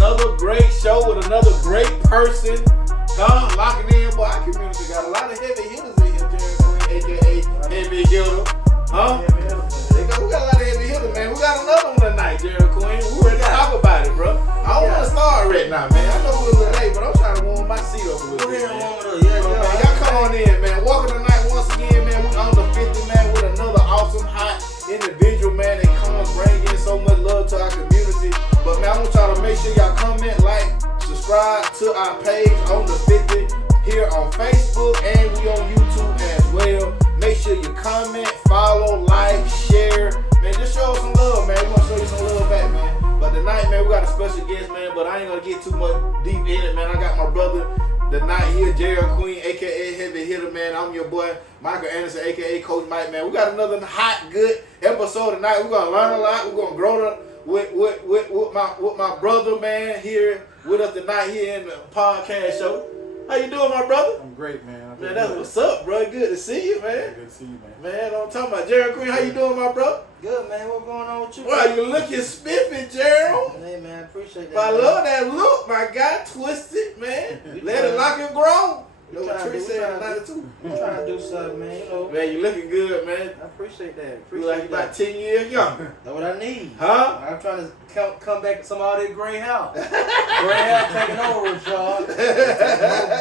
another great show with another great person. Locking in, boy. Our community got a lot of heavy hitters in here, Jerry Queen, aka Heavy Hitter. Huh? We got a lot of heavy hitters, man. We got another one tonight, Jerry Queen. We ready to talk about it, bro. I don't want to start right now, man. I know we're a little late, but I'm trying to warm my seat up a little bit, man. Y'all come on in, man. Welcome tonight once again, man. We on the 50, man, with another awesome, hot individual, man. They come bring in so much love to our community. But, man, I want y'all to make sure y'all comment, like, subscribe to our page on the 50 here on Facebook, and we on YouTube as well. Make sure you comment, follow, like, share. Man, just show us some love, man. We want to show you some love back, man. But tonight, man, we got a special guest, man. But I ain't going to get too much deep in it, man. I got my brother tonight here, Jerry Queen, a.k.a. Heavy Hitter, man. I'm your boy, Michael Anderson, a.k.a. Coach Mike, man. We got another hot, good episode tonight. We're going to learn a lot. We're going to grow with my brother, man, here with us tonight here in the podcast show. How you doing, my brother? I'm great, man. Man, that's what's up, bro. Good to see you, man. Yeah, good to see you, man. Man, I'm talking about Jerry Queen. How you doing, my brother? Good, man. What's going on with you? Well, you looking spiffy, Gerald. Hey, man, I appreciate that. I love that look, my guy. Twisted, man. Let it lock and grow. You know what Tree said in 92. I'm trying to do something, man. You know. Man, you looking good, man. I appreciate that. You like about 10 years younger. That's what I need. Huh? I'm trying to come back to some of all that gray hair. Gray hair taking over, Rashard.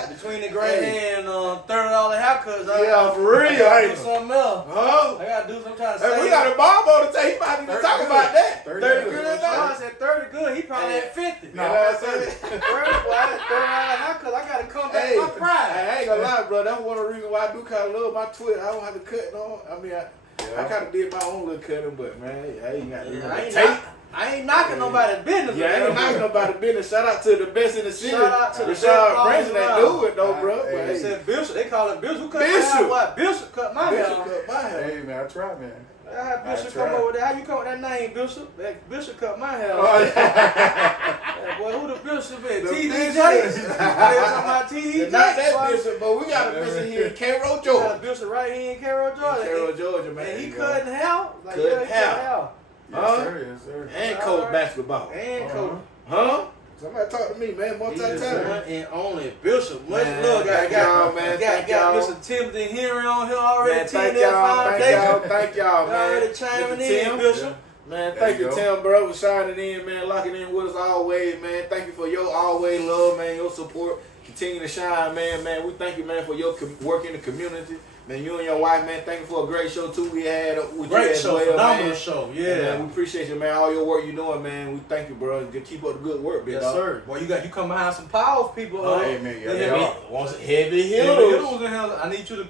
Between the gray hair and $30 haircuts, yeah, for real. I gotta do something else. Huh? I gotta do some kind of. Hey, we got a Barber to take. He might need to talk about that. 30 good. I said 30 good. He probably had 50. No, I said 30, boy, $30 haircuts. I gotta come back to my pride. I ain't gonna lie, bro. That's one of the reasons why I do kind of love my Twitter. I don't have to cut no. I mean, I kind of did my own little cutting, but man, I ain't got I ain't knocking nobody's business. Yeah, I ain't knocking nobody's business. Shout out to the best in the city. Shout out to Rashard Brinson that do it though, bro. They said Bishop. They call it Bishop. Who cut Bishop. my hair? What? Bishop cut my hair. Bishop cut my hair. Hey, man, I tried, man. I had Bishop come over there. How you come with that name, Bishop? That Bishop cut my hair. Oh, yeah. Boy, who the Bishop is? The TDJ. Bishop. They talking about TDJ. Not that Bishop, but we got a Bishop here in Cairo, We got a Georgia. Bishop right here in Cairo, Georgia. Cairo, Georgia, man. And he cutting hair. Like, Cutting yeah, he hair. cut hair. Yes, sir. Yes, sir. And coach basketball. And coach. Huh? Somebody talk to me, man. Multi-time. One and only Bishop. Much Man, love. thank y'all, man. Got Thank y'all. Mr. Timothy Henry on here already. Man, thank y'all, thank y'all, man. Already chiming Mr. in, Tim. Bishop. Man, There thank you you, go. Tim, bro, for shining in, man, locking in with us always, man. Thank you for your always love, man, your support. Continue to shine, man. Man, we thank you, man, for your work in the community. Man, you and your wife, man, thank you for a great show, too. We had with Great you as show, well, phenomenal man. show, yeah. And, man, we appreciate you, man. All your work you doing, man. We thank you, bro. Just keep up the good work, big Yes, dog. sir. Boy, you come behind some powerful people. Hey, man, yeah, They they heavy- are. Wants heavy Yeah, hitters. was in here. I need you to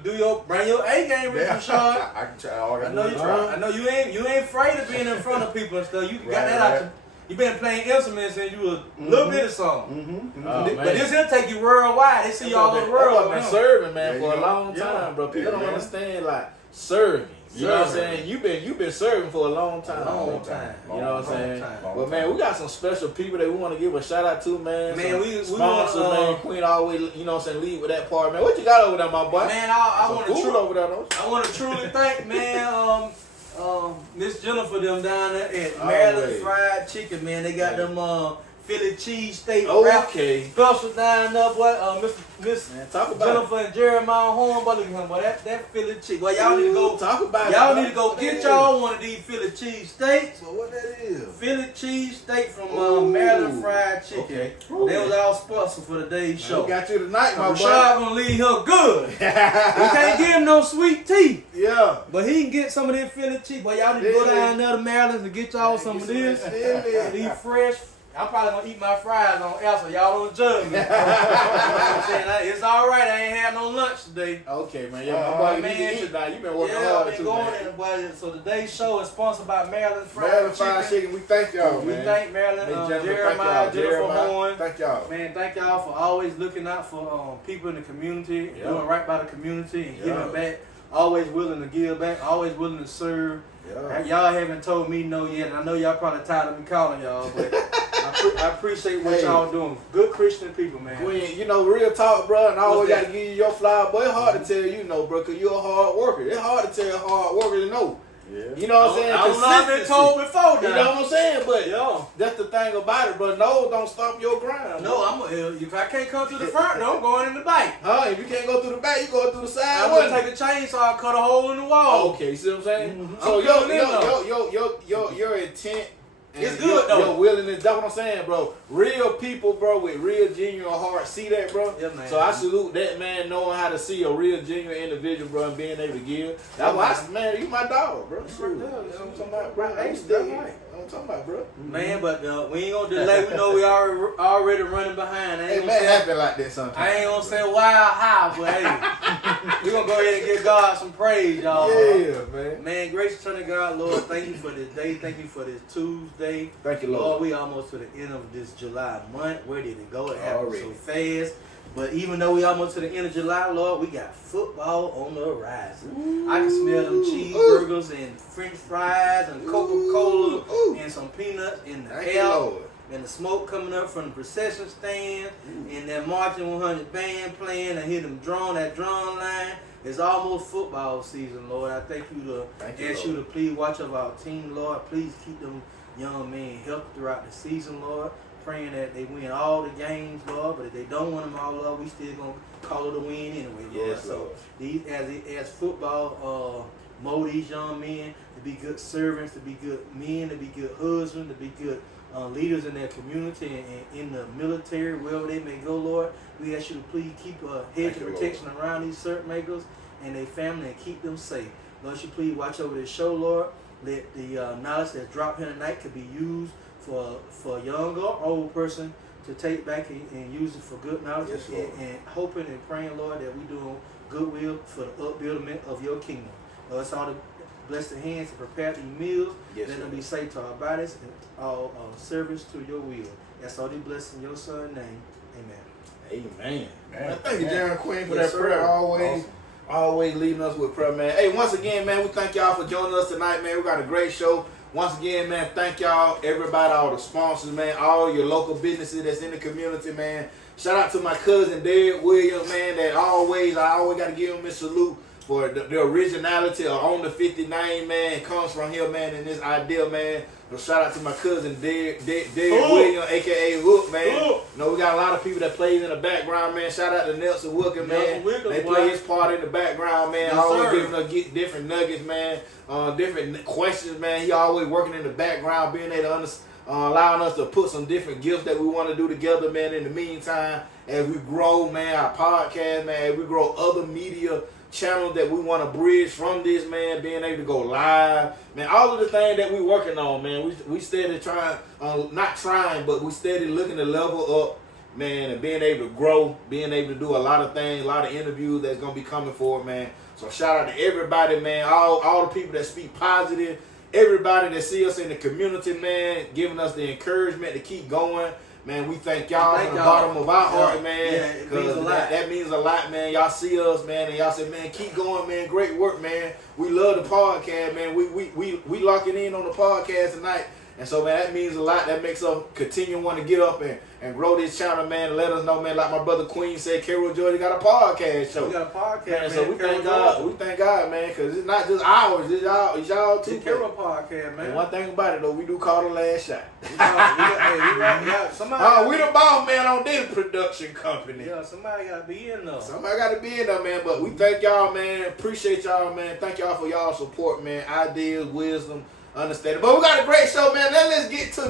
bring your A game, Yeah. Rashard. I can try. All I I can know do you is try. try. I know you ain't afraid of being in front of people and stuff. You got Right, that out. right. You been playing instruments since you was a little bit of something. Oh, But man. this here take you worldwide. They see you all over the world. I've been serving, man, There for you a go. long Yeah. time, bro. People Yeah, don't man. understand, like, serving. You know what I'm Serving. saying? You've been serving for a long time. Long time. You know what I'm saying? time. But man, we got some special people that we want to give a shout out to, man. Man, Some we sponsors, wanna, man. Queen always, you know what I'm saying, lead with that part, man. What you got over there, my boy? Man, I Some want food to over there, though. I want to truly thank, man, Miss Jennifer them down there at Maryland Always. Fried Chicken, man. They got them Philly cheese steak wrap Okay. special down there, boy. Miss Man, talk about Jennifer and Jeremiah Horn, boy, look at him, boy. That Philly cheese. Boy, y'all need to go. talk about Y'all it. need to go What get that y'all one of these Philly cheese steaks. is. So what that is? Philly cheese steak from Ooh. Maryland Fried Chicken. Okay. They was all sponsored for today's show. We got you tonight, my boy. Rashard gonna leave here good. We can't give him no sweet tea. Yeah. But he can get some of this Philly cheese. But y'all need to go Philly. down there to Maryland and get y'all some of this. Philly. These fresh. I'm probably gonna eat my fries on air, so y'all don't judge me. You know what I'm saying? It's all right. I ain't had no lunch today. Okay, man. Yeah, my boy, you man. need to eat tonight. You been working Yeah, I've hard been too, going man. in, boy. So today's show is sponsored by Maryland Fried Maryland Chicken. Fried Chicken, we thank y'all, We man. thank Maryland, Hey, Jennifer, Jeremiah, Jennifer Horn. Thank y'all. Man, thank y'all for always looking out for people in the community, Yeah. doing right by the community and Yeah. giving back. Always willing to give back, always willing to serve. Yeah. Y'all haven't told me no yet, and I know y'all probably tired of me calling y'all, but I appreciate what Hey. y'all doing. Good Christian people, man. When, you know, real talk, bro, and I always What's got to give you your flower, but it's hard to tell you, know, bro, because you're a hard worker. It's hard to tell a hard worker to know. Yeah. You know what I'm saying? I don't know, I've been told before You now. know what I'm saying? But Yeah. that's the thing about it, bro. No, don't stop your grind. No, if I can't come through the front, no, I'm going in the back. Huh? If you can't go through the back, you go through the side. I'm gonna take a chainsaw and cut a hole in the wall. Oh, okay, you see what I'm saying? Mhm. So I'm coming in, your intent and It's good, though. your willingness, that's what I'm saying, bro. Real people, bro, with real genuine hearts see that, bro. Yeah, man. So I salute that man knowing how to see a real genuine individual, bro, and being able to give. That's why man, you my dog, bro. Shoot. You know what I'm talking about, bro? I ain't still right. I'm talking about, bro. Man, but we ain't gonna delay. We know we already running behind. Hey, man, happen like that sometimes. I ain't gonna say wow how, but hey, we gonna go ahead and give God some praise, y'all. Yeah, man. Man, gracious Son of God, Lord, thank you for this day. Thank you for this Tuesday. Thank you, Lord. Lord, we almost to the end of this July month. Where did it go? It happened Already. so fast. But even though we almost to the end of July, Lord, we got football on the horizon. I can smell them cheeseburgers and French fries and Coca-Cola and some peanuts in the Thank you, air. Lord. And the smoke coming up from the procession stand, and that marching 100 band playing, and hear them that drum line. It's almost football season, Lord. I thank you to ask you to please watch over our team, Lord. Please keep them young men healthy throughout the season, Lord. Praying that they win all the games, Lord. But if they don't win them all, Lord, we still gonna call it a win anyway, Lord. Yes, so Lord. these as football mold these young men to be good servants, to be good men, to be good husbands, to be good leaders in their community and in the military, wherever they may go, Lord. We ask you to please keep a hedge of protection around these cert makers and their family and keep them safe. Lord, you please watch over this show, Lord. Let the knowledge that's dropped here tonight could be used for a young or old person to take back and use it for good knowledge, Yes, and hoping and praying, Lord, that we doing goodwill for the upbuilding of your kingdom. Lord, it's all to bless the hands to prepare these meals. Yes, Let them Lord. be safe to our bodies and all service to your will. That's all these blessings in your son's name. Amen. Amen. Man, Thank you, Darren Queen, for Yes, that prayer. sir. Always, Awesome. always leading us with prayer, man. Hey, once again, man, we thank y'all for joining us tonight, man. We got a great show. Once again, man, thank y'all, everybody, all the sponsors, man, all your local businesses that's in the community, man. Shout out to my cousin, Derek Williams, man, that I always got to give him a salute for the originality of On the 50 name, man. It comes from him, man, and this idea, man. So shout out to my cousin, Derek Williams, a.k.a. Hook, man. You know, we got a lot of people that plays in the background, man. Shout out to Nelson Wilkin, man. They play his part in the background, man. Yes, always sir. giving us different nuggets, man. Different questions, man. He always working in the background, being able to allowing us to put some different gifts that we want to do together, man. In the meantime, as we grow, man, our podcast, man, as we grow other media channels that we want to bridge from this, man, being able to go live, man, all of the things that we working on, man, we steady trying, not trying, but we steady looking to level up, man, and being able to grow, being able to do a lot of things, a lot of interviews that's going to be coming forward, man. So shout out to everybody, man, all the people that speak positive, everybody that see us in the community, man, giving us the encouragement to keep going. Man, we thank y'all from the bottom of our heart, man. Yeah, it means a lot. That means a lot, man. Y'all see us, man, and y'all say, man, keep going, man. Great work, man. We love the podcast, man. We locking in on the podcast tonight. And so, man, that means a lot. That makes us continue want to get up and grow this channel, man. And let us know, man, like my brother Queen said, Cairo, Georgia got a podcast show. We got a podcast, man. So we thank God. We thank God, man, because it's not just ours. It's y'all too. It's Cairo podcast, man. And one thing about it, though, we do call the last shot. Somebody we the boss man on this production company. Yeah, somebody got to be in there. Somebody got to be in there, man. But we thank y'all, man. Appreciate y'all, man. Thank y'all for y'all support, man. Ideas, wisdom, understanding. But we got a great show, man. Let's get to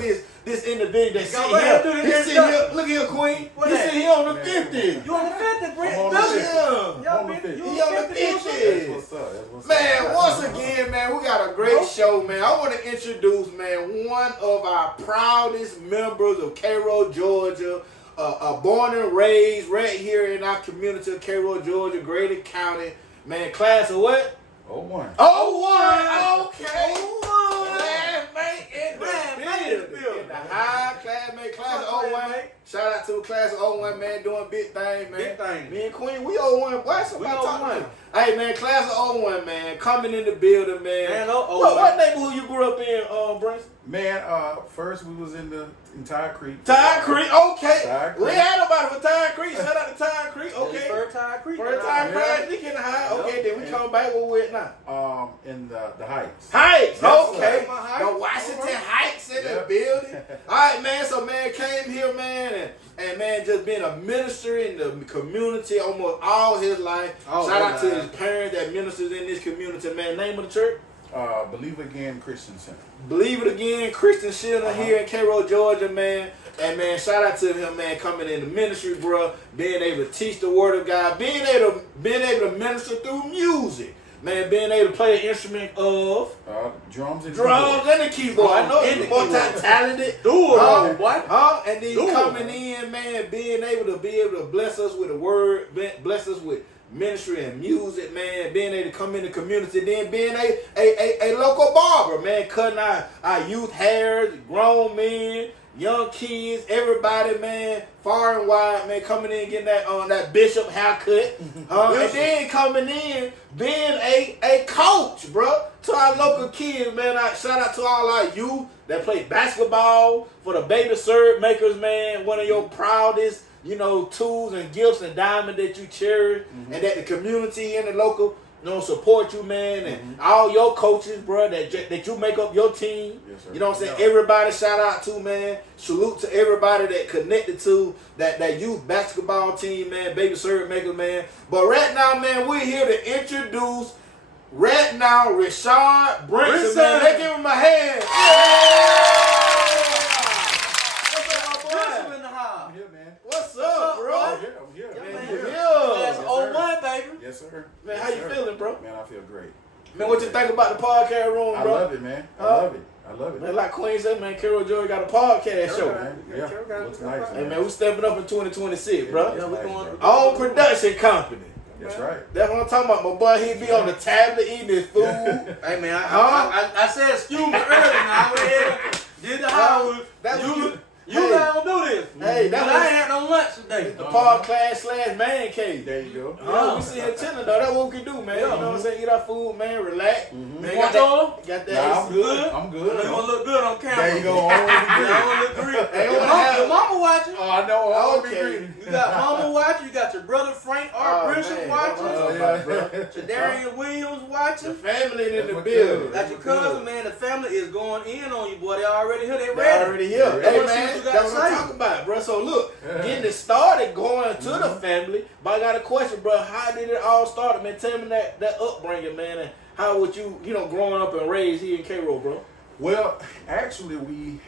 this individual that's sitting here. He's sitting here. Look here, Queen. He's sitting here on the 50. You on the 50, Brent? I'm on the 50. Y'all on the been- 50. you He on the 50. That's what's up. That's what's Man, up. once again, man, we got a great show, man. I want to introduce, man, one of our proudest members of Cairo, Georgia. Born and raised right here in our community of Cairo, Georgia, Grady County. Man, class of what? 01. 01. Okay. 01. Classmate in the building. In the high classmate, class of 01. Classmate. Shout out to the class of 01, man, doing big things, man. Big things. Me and Queen, we 01. Why somebody We talking 01. about? Hey, man, class of 01, man, coming in the building, man. Man, What neighborhood you grew up in, Brinson? Man, first we was in Tide Creek. Tide Creek, okay. Tide Creek. We had nobody for Tide Creek. Shout out to Tide Creek, okay. First Tide Creek. First time Creek in the high. Okay, then we come back. Where we at now? In the Heights. Heights, Yes, okay. sir. The Washington Heights in the building. All right, man. So, man, came here, man, and man, just being a minister in the community almost all his life. Shout out to his parents that ministers in this community, man. Name of the church? Believe Again Christian Center. Believe It Again Christian Center here in Cairo, Georgia, man. And man, shout out to him, man, coming in the ministry, bro. Being able to teach the word of God, being able to minister through music. Man, being able to play an instrument of drums and the keyboard. I know he's multi-talented. What? And then coming in, man, being able to bless us with a word, bless us with ministry and music, man, being able to come in the community, then being a local barber, man, cutting our youth hairs, grown men, young kids, everybody, man, far and wide, man, coming in getting that bishop haircut, and then coming in being a coach, bro, to our local kids, man. I shout out to all our youth that play basketball for the baby syrup makers, man. One of your proudest, tools and gifts and diamond that you cherish, and that the community and the local, support you, man, and all your coaches, bro, that you make up your team. Yes, sir. You know what I'm saying? Everybody shout out to, man. Salute to everybody that connected to that youth basketball team, man, baby syrup maker, man. But right now, man, we're here to introduce Rashard Brinson, man. Let's give him a hand. What's up, bro? I'm here. That's 01, baby. Yes, sir. Man, Yes, how you sir. feeling, bro? Man, I feel great. Man, what you think about the podcast room, I bro? love it, man. I love it. Man, like Queen said, man, Cairo Joy got a podcast show. Man. Yeah, looks nice, Hey, man, we stepping up in 2026, bro. Yeah, we Nice, going. bro. All production company. That's right. That's what I'm talking about. My boy, he be on the tablet eating his food. Hey man, I said excuse me earlier. Now I went ahead and did the house. You don't do this. Hey, But I ain't had no lunch today. The podcast / man cave. There you go. We see him chilling though. That's what we can do, man. You know what I'm saying? Eat our food, man. Relax. Man, Want y'all? got that. Nah, I'm good. I know you gonna look good on camera. There you go. I wanna look great. Hey, Your mama watching. Oh, I know. I want to be Okay. green. You got mama watching. You got your brother Frank R. Brinson watching. Shadarian Williams The watching. family in the That's building. Got your cousin, man. The family is going in on you, boy. They already here. They They ready. already here. They Hey, ready. man, See what you got that's to what I'm say. talking about, bro. So, look, getting it started going to the family, but I got a question, bro. How did it all start, man? Tell me that upbringing, man, and how would you, growing up and raised here in Cairo, bro? Well, actually, we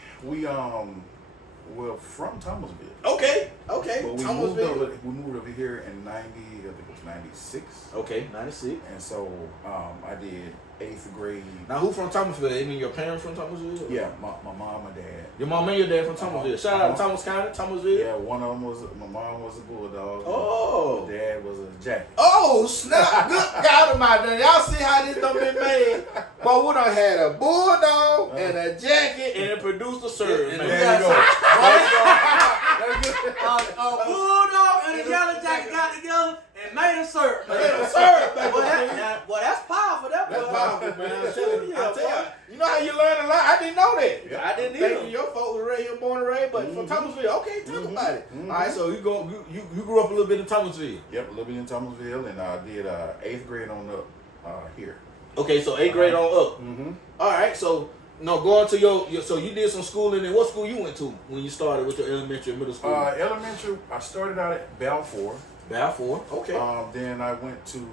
were from Thomasville. Okay. But we Thomasville. moved over here in 90, I think it was 96. Okay, 96. And so I did 8th grade. Now, who from Thomasville? I mean, your parents from Thomasville? Yeah, my mom, my dad. Your mom and your dad from Thomasville. Shout out to Thomas County, Thomasville. Yeah, one of them my mom was a bulldog. Oh. My dad was a jacket. Oh, snap. Good God Almighty. Y'all see how this done been made? But we done had a bulldog and a jacket and it produced a serve, man. There you go. A bulldog and a yellow jacket got together and made a syrup, man. Made a syrup, man. Boy, that's powerful. That's Powerful, man. I tell you, Yeah, you know how you learn a lot? I didn't know that. Yeah. I didn't Thank either. you. Your folks were raised here, born and raised, but from Thomasville. Okay, talk about it. All right, so you grew up a little bit in Thomasville. Yep, a little bit in Thomasville, and I did 8th grade on up here. Okay, so 8th grade on up. Mm-hmm. All right, so going to your so you did some schooling, and what school you went to when you started with your elementary and middle school? Elementary, I started out at Balfour. Balfour. Okay. Then I went to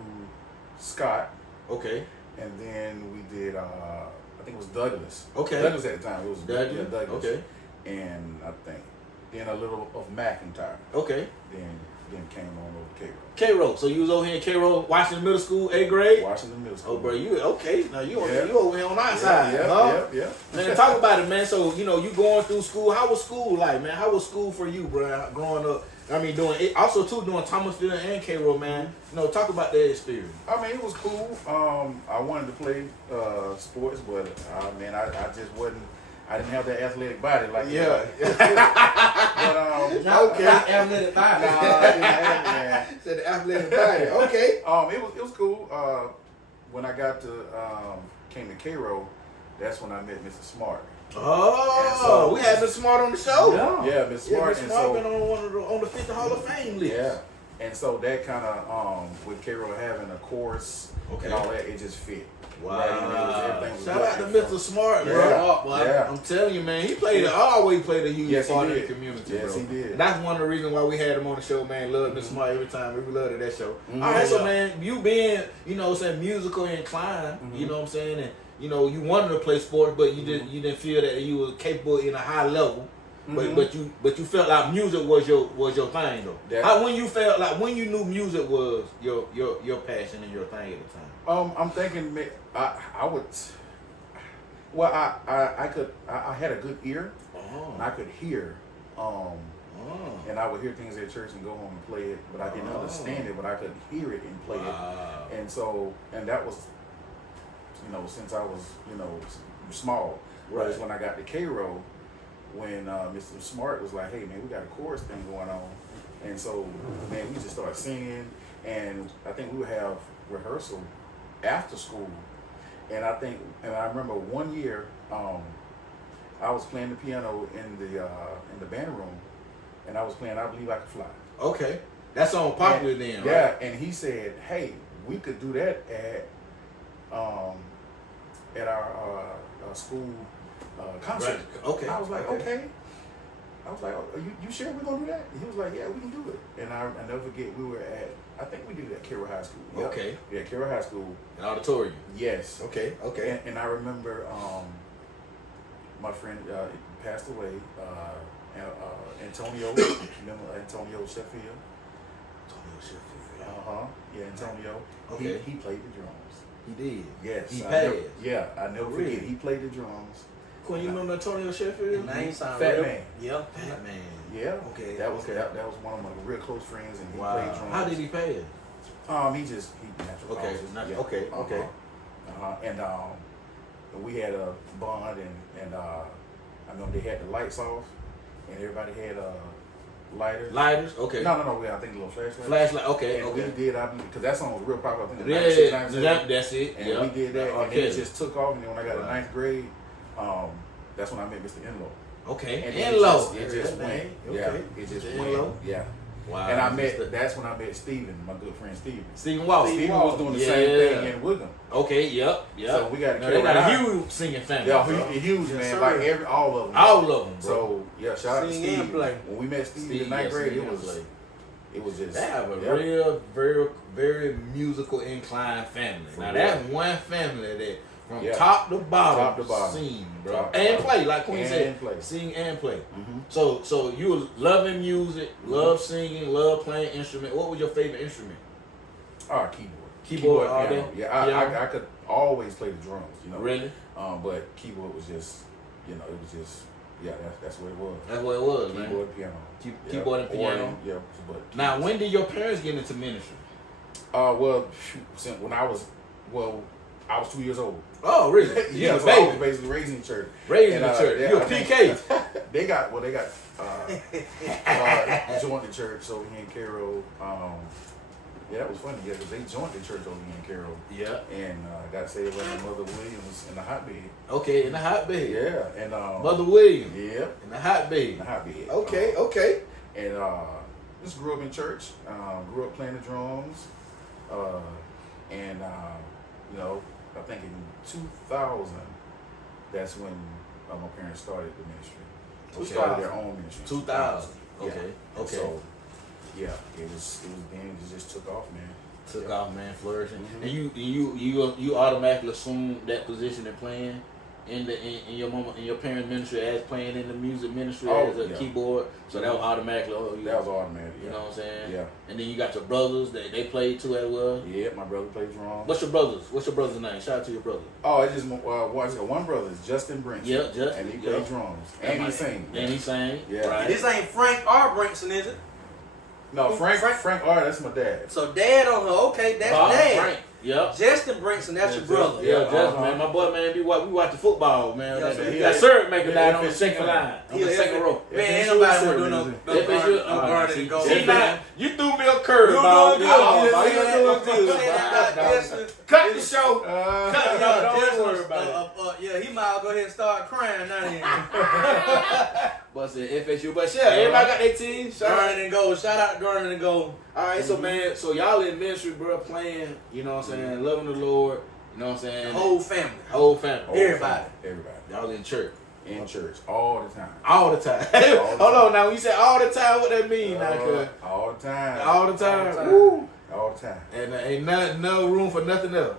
Scott, Okay. and then we did, I think it was Douglas. Okay. Douglas at the time. It was Douglas. Yeah, Douglas. Okay. And I think then a little of McIntyre. Okay. Then came on over to Cairo. Cairo. So you was over here in Cairo, Washington Middle School, 8th grade. Washington Middle School. Oh, bro, you okay? Now you Yeah. you over here on our side, Yeah, huh? yeah. Man, talk about it, man. So you going through school. How was school like, man? How was school for you, bro? Growing up. I mean, doing it also too doing Thomasville and Cairo, man. Talk about that experience. I mean, it was cool. I wanted to play sports, but man, I just wasn't. I didn't have that athletic body like Yeah. But Okay. Not athletic body. yeah. Said the athletic body. Okay. It was cool. When I got to came to Cairo, that's when I met Mrs. Smart. Oh, we had Miss Smart on the show. Yeah, Miss Smart. Miss Smart been on the 50 Hall of Fame list. Yeah. And so that kind of, with Cairo having a chorus and all that, it just fit. Wow. Right? Everything was Shout out to good. Mr. Smart, bro. Yeah. Boy, Yeah. I'm telling you, man, he always played a huge part in the community, yes, bro. he did. And that's one of the reasons why we had him on the show, man. Love Mr. Smart every time. We loved that show. Mm-hmm. All right, so, man, you being, musical inclined, you know what I'm saying, and, you wanted to play sports, but you didn't feel that you were capable in a high level. But you felt like music was your thing though. How, when you knew music was your passion and your thing at the time. I'm thinking I would. Well, I had a good ear. And I could hear. And I would hear things at church and go home and play it, but I didn't understand it, but I could hear it and play it. And so, and that was, since I was, small. Right. Whereas when I got to Cairo, when Mr. Smart was like, hey man, we got a chorus thing going on. And so, man, we just started singing, and I think we would have rehearsal after school. And I remember one year, I was playing the piano in the band room, and I was playing I Believe I Can Fly. Okay. That song popular then, right? Yeah, and he said, hey, we could do that at our school concert. Right. Okay. I was like, okay. I was like, oh, you sure we're going to do that? And he was like, yeah, we can do it. And I never forget, we were I think we did it at Cairo High School. Yeah. Okay. Yeah, Cairo High School. An auditorium. Yes. Okay. And I remember my friend passed away, Antonio. Remember Antonio Sheffield? Yeah, Antonio. Okay. He played the drums. He did. Yes. He I passed. never Really? forget. He played the drums. Quinn, you remember Antonio Sheffield? Name sound Fat real. Man. Yeah. Fat Man. Yeah. Okay. That was one of my real close friends, and he Wow. played drums. How did he pass? He natural Okay. causes. Okay. And we had a bond, and I know they had the lights off, and everybody had lighters. Lighters. Okay. No. I think a little flashlight. Flashlight. Okay. And okay. we did, because that song was real popular. I think in Yeah, 96, 97. that's it. And yeah. we did that, and Okay. it just took off. And then when I got to ninth grade, that's when I met Mr. Enlow. Okay. And Enlow. it just went. Okay. Yeah, it just Mr. went. Enlow. Yeah. Wow. And that's when I met Steven, my good friend Steven. Stephen Walsh. Steven was doing the same thing in Wiggum. Okay. Yep. So we got They got a huge singing family. Yeah, bro. huge, man. sir. Like all of them. All of them, bro. So yeah, shout out to Sing Steve. and play. When we met Steve Steve, in ninth grade, sing it and was play. just They have a yeah. real, very, very musical inclined family. For Now real. that's one family that from Yeah. top to bottom, Top to sing, bro, Top to and bottom. play like Queen said, And play. sing and play. Mhm. So you were loving music, love singing, love playing instrument. What was your favorite instrument? Keyboard. Keyboard all piano. day? Yeah, Piano? I could always play the drums, Really? But keyboard was just, it was just, yeah, that's what it was. That's what it was, man. Keyboard, piano. Keyboard and piano. Organ, yeah, but Now, when did your parents get into ministry? since when I was 2 years old. Oh, really? You Yeah, a so I was baby. basically raised in church. Raised in And, the church. yeah, You a I think- PK. They got joined the church over here in Cairo. That was funny, because they joined the church over here in Cairo. Yeah. And got saved by my Mother Williams in the hotbed. Okay, in the hotbed. Yeah, and Mother Williams. Yeah, In the hotbed. in the hotbed. Okay. And just grew up in church. Grew up playing the drums. I think in 2000, that's when my parents started the ministry. They started their own ministry. 2000. Yeah. Okay. And so, yeah, it was then it just took off, man. Took off, man, flourishing. Mhm. And you automatically assumed that position of playing in your parents' ministry as playing in the music ministry as a keyboard. So that was automatically. That was automatic. You know what I'm saying? Yeah. And then you got your brothers that they played too as well. Yeah, my brother plays drums. What's your brother's name? Shout out to your brother. Oh, it's just one brother is Justin Brinson. Yeah, Justin. And he plays drums. And he sings. And he sang. Yeah. Right. This ain't Frank R. Brinson, is it? No, Frank that's my dad. So dad on her. Okay, that's dad. Frank. Yep. Justin Brinson, that's your brother. Yeah, Justin, Uh-huh. man. My boy, man, we watch the football, man. Yeah, That- so that yeah. syrup maker Yeah, down on the second line, on the second row. Man, ain't If nobody it's gonna do your no reason. guard See, and go. see, now, you threw me a You curveball. doing Oh, good. you doing good. Justin. Cut the show. Uh, Cut it out. Don't worry about it. Yeah, he might go ahead and start crying now. But it's FSU. But yeah, everybody got their team. Garnet and Gold. Shout out to Garnet and Gold. All right, so man, so y'all in ministry, bro, playing. You know what I'm saying? Loving the Lord. You know what I'm saying? Whole family. Whole family. Everybody. Y'all in church. In church all the time. All the time. Hold on, now when you say all the time, what that mean? All the time. All the time. Woo. All the time. And ain't no room for nothing else.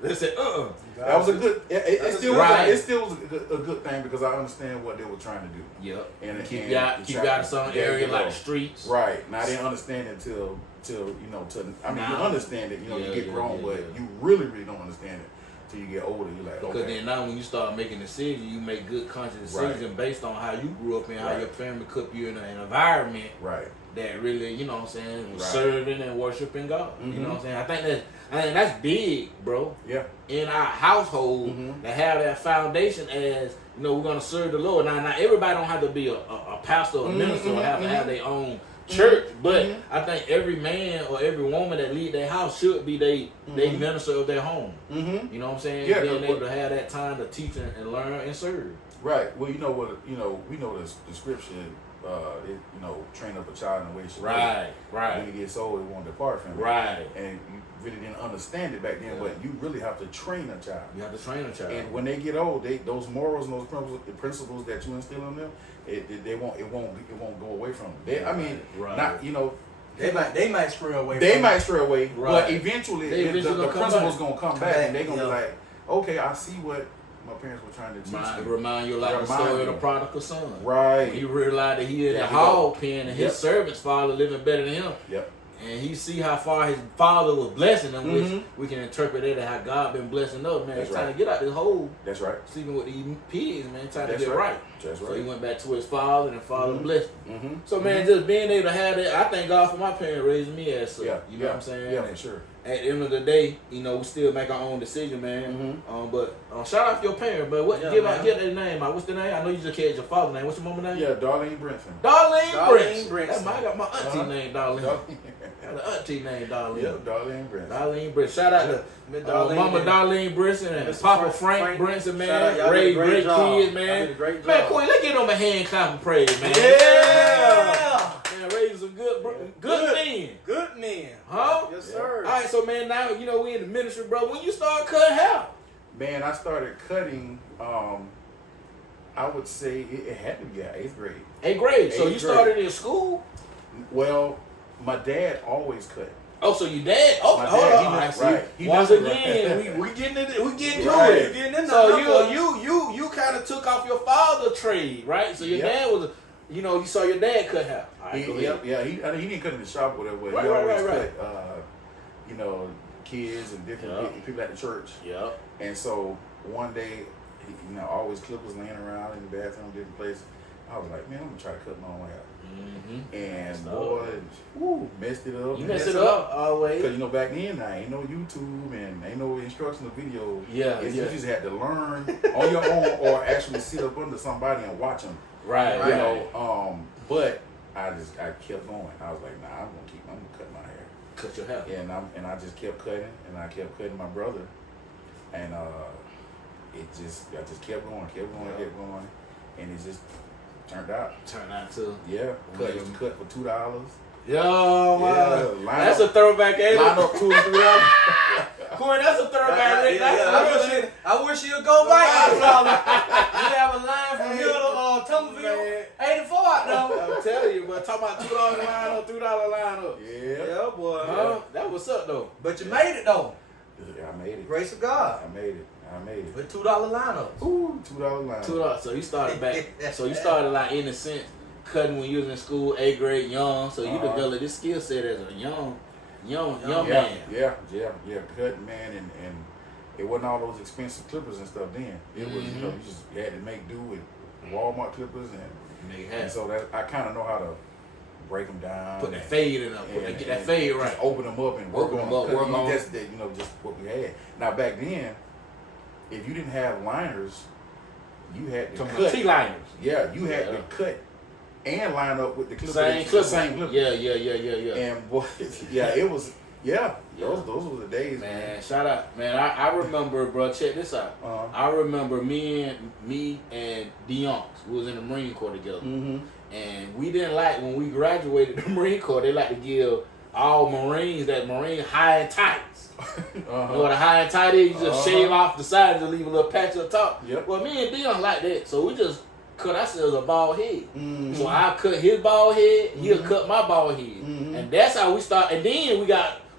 They said, That was a good. It still right. was a good thing because I understand what they were trying to do. Yep. And keep you out of some area like the streets. Right. Now I didn't understand it until you know you understand it. You know, you get grown, but you really don't understand it till you get older. You're like, okay. Because then now when you start making decisions, you make good conscious decisions based on how you grew up and how your family cooked you in an environment that really, you know what I'm saying, was serving and worshiping God. You know what I'm saying? I think that's big, bro. Yeah. In our household to have that foundation as, you know, we're gonna serve the Lord. Now everybody don't have to be a pastor or minister or have to have their own church, but I think every man or every woman that lead their house should be they minister of their home. You know what I'm saying? Yeah, being able to have that time to teach and learn and serve. Right. Well, you know what? You know, we know the scripture. Train up a child in the way he should go. Right. When he gets old, he won't depart from it. Right. And you really didn't understand it back then, but you really have to train a child. You have to train a child. And when they get old, those morals and those principles that you instill in them, it won't go away from them. Not They might stray away. They might stray away, but eventually the principle's gonna come back, and they're gonna be like, okay, I see what my parents were trying to teach me. Remind you like the story of the prodigal son. Right. He realized that he had a hog pen and his servant's father living better than him. Yep. And he see how far his father was blessing him, which we can interpret it as how God been blessing us, man. He's trying to get out this hole. That's right. Sleeping with these pigs, man, trying to get right. That's right. So he went back to his father, and the father blessed him. So man, just being able to have that, I thank God for my parents raising me as such. You know what I'm saying? Yeah, for sure. At the end of the day, you know, we still make our own decision, man. But shout out to your parents, but give their name out. What's the name? I know you just had your father's name. What's your mama's name? Yeah, Darlene Brinson. Darlene Brinson. I got my auntie named Darlene. Got an auntie named Darlene. Yeah, Darlene Brinson. Darlene Brinson. Shout out to Mama Darlene Brinson and Papa Frank Brinson, man. Raised great kids, man. Man, Queen, let's get on a hand clap and praise, man. Yeah. Man, raising some good men. Good men. Huh? Yes, sir. All right, so man, now, you know, we in the ministry, bro. When you start cutting hair? Man, I started cutting, I would say it had to be 8th grade. 8th grade. So you started in school? Well, my dad always cut. Oh, so your dad? Oh, hold on. Once again, we getting to it. You getting in So you kind of took off your father's trade, right? So your dad was, you know, you saw your dad cut hair. He didn't cut in the shop or whatever. Right, he always right. cut, kids and different people at the church. Yep. And so one day, always clippers laying around in the bathroom, different places. I was like, man, I'm gonna try to cut my own hair. And boy, messed it up. You messed it up always. Because back then, I ain't no YouTube and ain't no instructional video. You just had to learn on your own or actually sit up under somebody and watch them. Right. But I kept going. I was like, nah, I'm gonna cut my hair. Cut your hair. Yeah, and I just kept cutting, and I kept cutting my brother, and I just kept going, and it just turned out to cut for $2. Yo, man. That's a throwback, ain't it? Line up $2 and $3. Corey, that's a throwback. I wish you'd go back. You have a line from here to Tumblefield, 84 out there. I'm telling you, but talking about $2 line up, $3 line up. Yeah, boy. Huh? That was up though. But you made it though. Yeah, I made it. Grace of God. I made it. With $2 lineups. Ooh, $2 line. $2. So you started back. So you started like in a sense cutting when you was in school, 8th grade, young. So you developed this skill set as a young man. Yeah. Cutting, man, and it wasn't all those expensive clippers and stuff then. It was you just had to make do with Walmart clippers and so that I kind of know how to break them down. Put that fade in them. Get that fade right. Just open them up and work on them. That's just what we had. Now back then, if you didn't have liners, you had to cut. T-liners. Yeah, you had to cut and line up with the clipper. Same clipper. Yeah. And boy, it was Yeah, those were the days, Man, shout out, man. I remember, bro. Check this out. I remember me and Deonks, we was in the Marine Corps together, and we didn't like when we graduated the Marine Corps. They like to give all Marines that Marine high and tights. You know what a high and tight is? You just shave off the sides and leave a little patch up top. Yep. Well, me and Deon like that, so we just cut ourselves a bald head. So I cut his bald head, he'll cut my bald head, and that's how we start. And then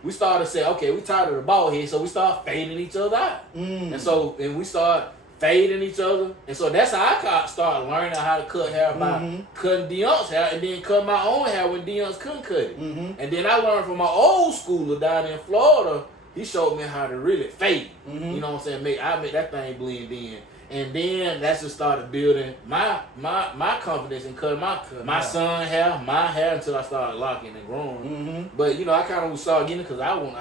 we started to say, okay, we tired of the bald head, so we start fading each other out. And we start fading each other. And so that's how I started learning how to cut hair by cutting Deon's hair and then cutting my own hair when Deon's couldn't cut it. And then I learned from my old schooler down in Florida. He showed me how to really fade. You know what I'm saying? I make that thing blend in. And then that's just started building my confidence in cutting my son hair, my hair until I started locking and growing. But you know, I kind of started getting it because I'm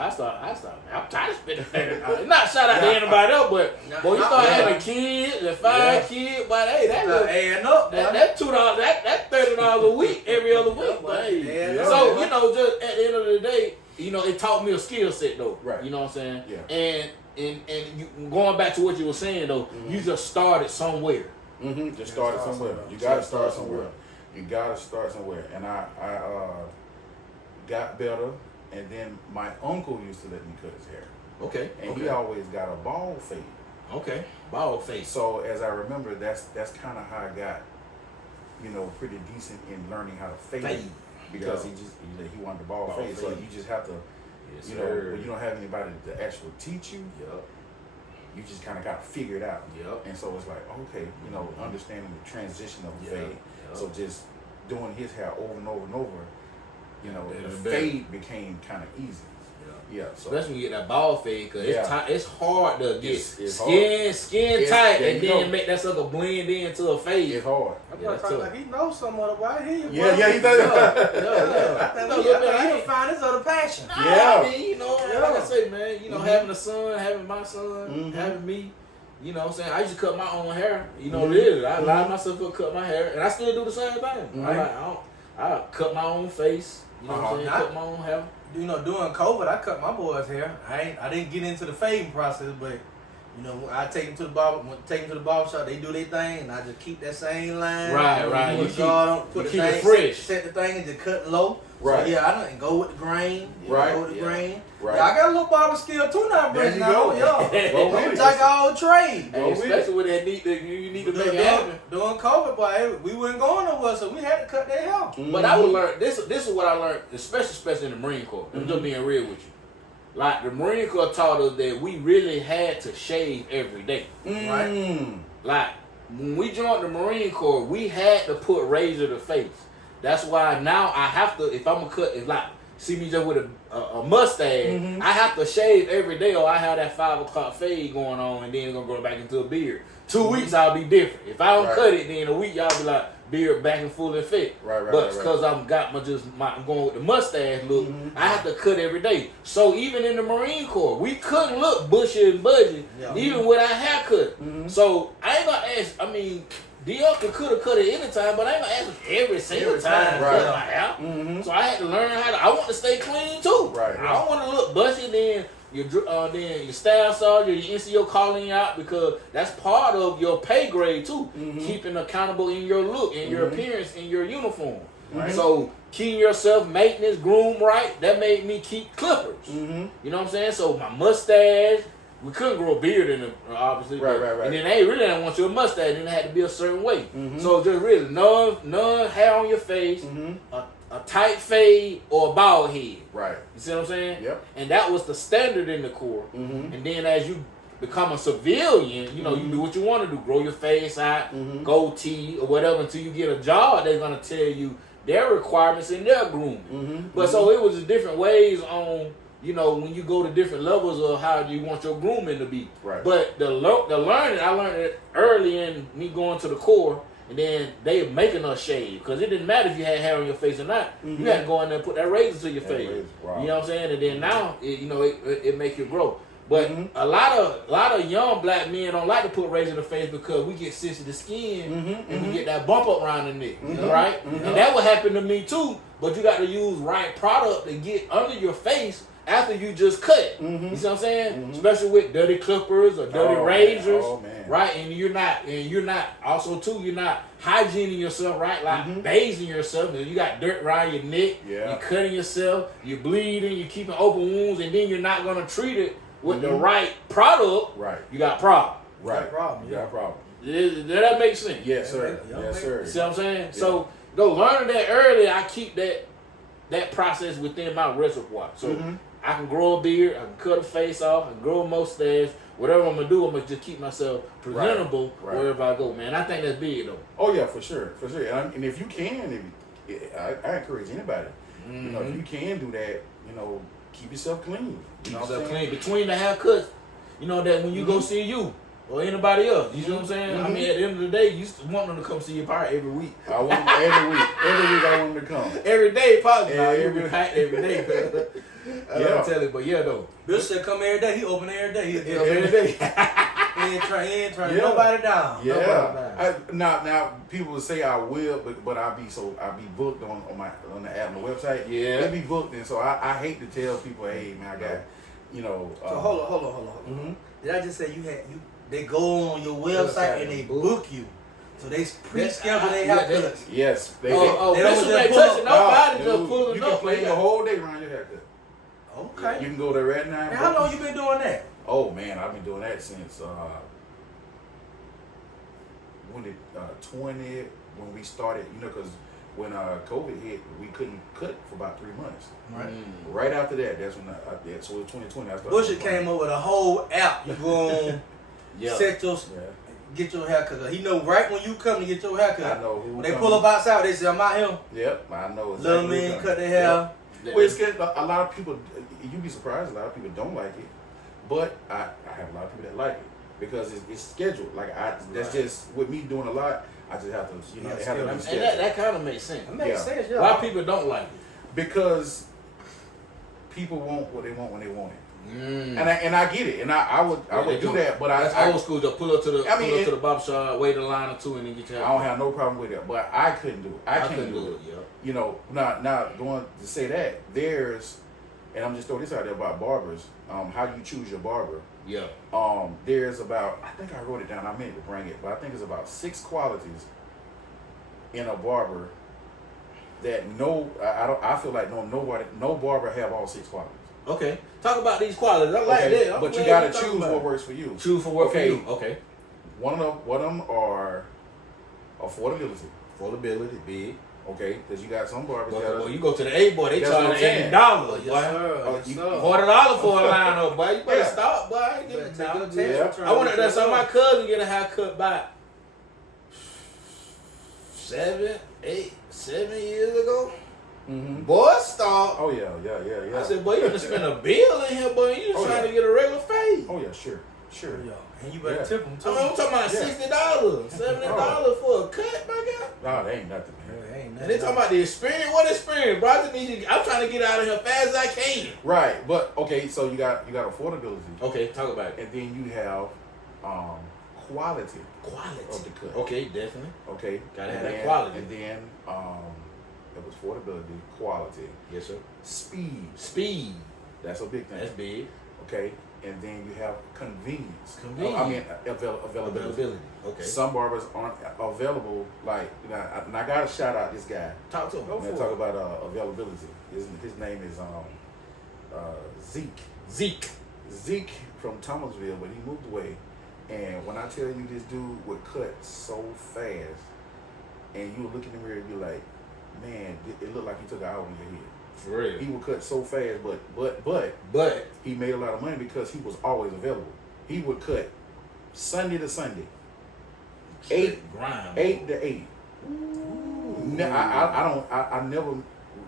tired of spending $30. Not shout out to anybody else, but you start having kids and 5 kids, but hey, that $2, that $30 a week every other week. But hey, so you know, just at the end of the day, you know, it taught me a skill set though. Right. You know what I'm saying? Yeah. And you, going back to what you were saying though, you just started somewhere. Just started somewhere. You gotta start somewhere. You gotta start somewhere. And I got better, and then my uncle used to let me cut his hair. Okay. And he always got a bald fade. Okay. Bald fade. So as I remember, that's kind of how I got, you know, pretty decent in learning how to fade. Because he wanted the bald fade. So you just have to. You know, when you don't have anybody to actually teach you, you just kind of got to figure it out. And so it's like, okay, you know, understanding the transition of the fade. So just doing his hair over and over and over, you know, the fade became kind of easy. So especially when you get that bald fade, because it's hard to get skin tight and then make that sucker blend into a fade. It's hard. Like he knows something about it. He does. I think he can find his other passion. I mean, you know, like I say, man, you know, having a son, having my son, having me, you know what I'm saying? I used to cut my own hair. You know, really. I allowed myself to cut my hair, and I still do the same thing. I cut my own face. You know what I'm saying? Cut my own hair. You know, during COVID, I cut my boy's hair. I didn't get into the fading process, but you know, I take him to the barber shop. They do their thing, and I just keep that same line. Right. You keep it fresh. Set the thing and just cut low. Right. So, I didn't go with the grain. Go with the grain. Right. Yeah, I got a little barber skill too now, Brinson. I'm jack all trade. Especially with that you need to make it happen. During COVID, but we wasn't going nowhere, so we had to cut their hair. But I would learn this is what I learned, especially in the Marine Corps. I'm just being real with you. Like the Marine Corps taught us that we really had to shave every day. Right? Like when we joined the Marine Corps, we had to put razor to face. That's why now I have to, if I'm gonna cut, if like see me just with a mustache, I have to shave every day, or I have that 5 o'clock fade going on, and then it's gonna grow back into a beard. 2 weeks I'll be different. If I don't cut it, then a week y'all be like beard back and full and fit. But because I'm going with the mustache look, I have to cut every day. So even in the Marine Corps, we couldn't look bushy and budgy, even with our haircut. So I ain't gonna ask. I mean, Dion could have cut it any time, but I ain't gonna ask him every single time to cut my hair. So I had to learn how to. I want to stay clean too. I don't want to look bushy. Then your staff sergeant, your NCO calling you out, because that's part of your pay grade too. Keeping accountable in your look, in your appearance, in your uniform. So keeping yourself maintenance, groom right. That made me keep clippers. You know what I'm saying? So my mustache. We couldn't grow a beard in it, obviously. Right. And then they really didn't want you a mustache, then it had to be a certain way. So just really none hair on your face, a tight fade, or a bald head. Right. You see what I'm saying? Yep. And that was the standard in the Corps. And then as you become a civilian, you know, you do what you want to do. Grow your face out, goatee, or whatever, until you get a job. They're going to tell you their requirements and their grooming. But so it was just different ways on, you know, when you go to different levels of how you want your grooming to be. Right. But the learning, I learned it early in me going to the Corps, and then they making us shave, because it didn't matter if you had hair on your face or not. You had to go in there and put that razor to your face. Wow. You know what I'm saying? And then now, it make you grow. But a lot of young black men don't like to put razor in the face because we get sensitive skin and we get that bump up around the neck, right? And that would happen to me too. But you got to use right product to get under your face after you just cut. You see what I'm saying? Especially with dirty clippers or dirty razors, right? And you're not also too, you're not hygiening yourself, right? Like bathing yourself. You got dirt around your neck. You're cutting yourself. You're bleeding. You're keeping open wounds, and then you're not gonna treat it with the right product. Right. You got a problem. Right. You got a problem. Does that make sense? Yes, sir. Yes, sir. See what I'm saying? Yeah. So, though learning that early, I keep that process within my reservoir. So I can grow a beard, I can cut a face off, I can grow a mustache. Whatever I'm gonna do, I'm gonna just keep myself presentable wherever I go, man. I think that's big though. Oh yeah, for sure. And if you can, I encourage anybody. You know, if you can do that, you know, keep yourself clean. Keep yourself clean between the haircuts. You know that when you go see you. Or anybody else, you know what I'm saying? I mean, at the end of the day, you want them to come see you probably every week. I want them every week. Every week I want them to come. Every day, probably. Yeah, You'll be packed every day. I don't tell you, but yeah, though. Bill said come every day. He open every day. He every day. He ain't trying nobody down. Yeah. Nobody down. Now people will say I will, but I be booked on the app, on the website. Yeah. They be booked, and so I hate to tell people, hey man, I got, you know. So hold on. Did I just say they go on your website and they book you? So they pre-schedule their haircuts. Yes. They don't just touch it. Nobody just pulling you up. You can play the whole day around your haircut. Okay. You can go there right now. And how long you been doing that? Oh man, I've been doing that since when we started. You know, because when COVID hit, we couldn't cut for about 3 months. Right. Right after that, that's when so it was 2020. I started. Bushit came up with a whole app. You go on. Set your, get your haircut. He know right when you come to get your haircut. I know who. When they pull up outside, they say, "I'm out here." Yep, I know. Exactly little men cut their hair. Yep. Well, it's good. A lot of people. You'd be surprised. A lot of people don't like it, but I have a lot of people that like it because it's scheduled. Like that's just with me doing a lot. I just have to, you know, it have to be scheduled. And that kind of makes sense. It makes sense. Yeah. A lot of people don't like it because people want what they want when they want it. And I get it, and I would do that, but that's old school. Just pull up to the barber shop, wait a line or two, and then get your. I don't have no problem with it, but I couldn't do it. I can't do it. Yeah. You know, now going to say that there's, and I'm just throwing this out there about barbers. How do you choose your barber? Yeah. There's about, I think I wrote it down. I meant to bring it, but I think it's about 6 qualities in a barber that I feel like no barber have all 6 qualities. Okay. Talk about these qualities. I like that. But you gotta choose what works for you. Choose for what for you. Okay. One of them are affordability. Affordability, big. Okay, because you got some barbers. Well, you go to the A boy, they charge $80. Yes, sir. $40 for a line up, boy. You better stop, boy. I wanted to saw my cousin get a haircut by 7 years ago. Boy, stop. Oh yeah. I said, boy, you gonna spend a bill in here, boy. You just trying to get a regular fade. Oh yeah, sure. Yeah. And you better tip them too. I'm talking about $60, $70 for a cut, my guy. No, that ain't nothing, man. And they talking about the experience. What experience, bro? I'm trying to get out of here fast as I can. Right, but okay, so you got affordability. Okay, talk about it. And then you have quality. Of the cut. Okay, definitely. Okay. Gotta have that quality. And then it was affordability, quality. Yes, sir. Speed. That's a big thing. That's big. Okay. And then you have convenience. I mean, availability. Okay. Some barbers aren't available. Like, and I got to shout out this guy. Talk to him. Talk about availability. His name is Zeke. Zeke from Thomasville, but he moved away. And when I tell you this dude would cut so fast, and you would look in the mirror and be like, man, it looked like he took an hour in your head. For real. He would cut so fast, but he made a lot of money because he was always available. He would cut Sunday to Sunday, 8 to 8. I never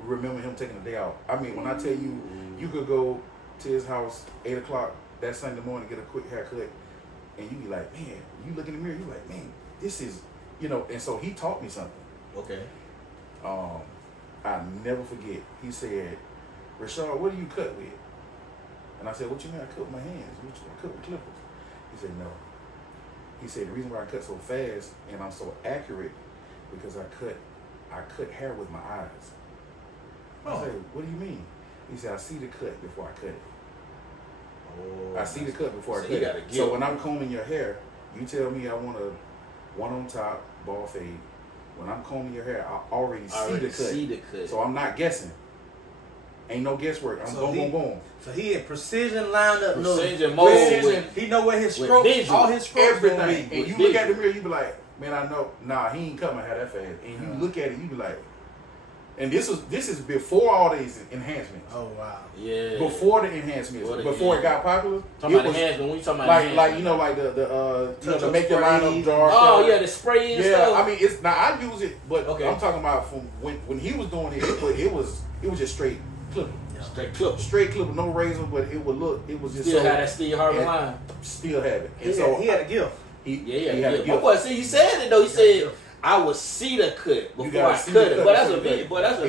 remember him taking a day out. I mean, when I tell you, you could go to his house 8 o'clock that Sunday morning, get a quick haircut, and you be like, man, you look in the mirror, you like, man, this is, you know. And so he taught me something. Okay. I never forget. He said, Rashard, what do you cut with? And I said, what you mean I cut with my hands? I cut with clippers. He said, no. He said, the reason why I cut so fast and I'm so accurate because I cut hair with my eyes. I said, what do you mean? He said, I see the cut before I cut it. Oh, I see the cut before I so cut you gotta it. get So it. when I'm combing your hair, you tell me I want a one on top, ball fade. When I'm combing your hair, I already see the cut. So I'm not guessing. Ain't no guesswork. I'm boom. So he had precision lined up. Precision mold. He know where his strokes, all his strokes everything. be. And you look at the mirror, you be like, man, I know. Nah, he ain't cut my hair that fast. And you look at it, you be like, and this is before all these enhancements. Oh wow. Yeah. Before the enhancements, before it got popular. Talking about enhancement. When you talking about like you know, like the to make your line up dark. Oh yeah, the spray and stuff. I mean, it's now I use it, but okay. I'm talking about from when he was doing it. It was just straight clipping. Straight clip, no razor, but it was just still had that Steve Harvey line. Still have it. And he had a gift. He had a gift. Oh boy, see, he said it though. He said, I would see the cut before I cut it. But that's a video. Boy, that's a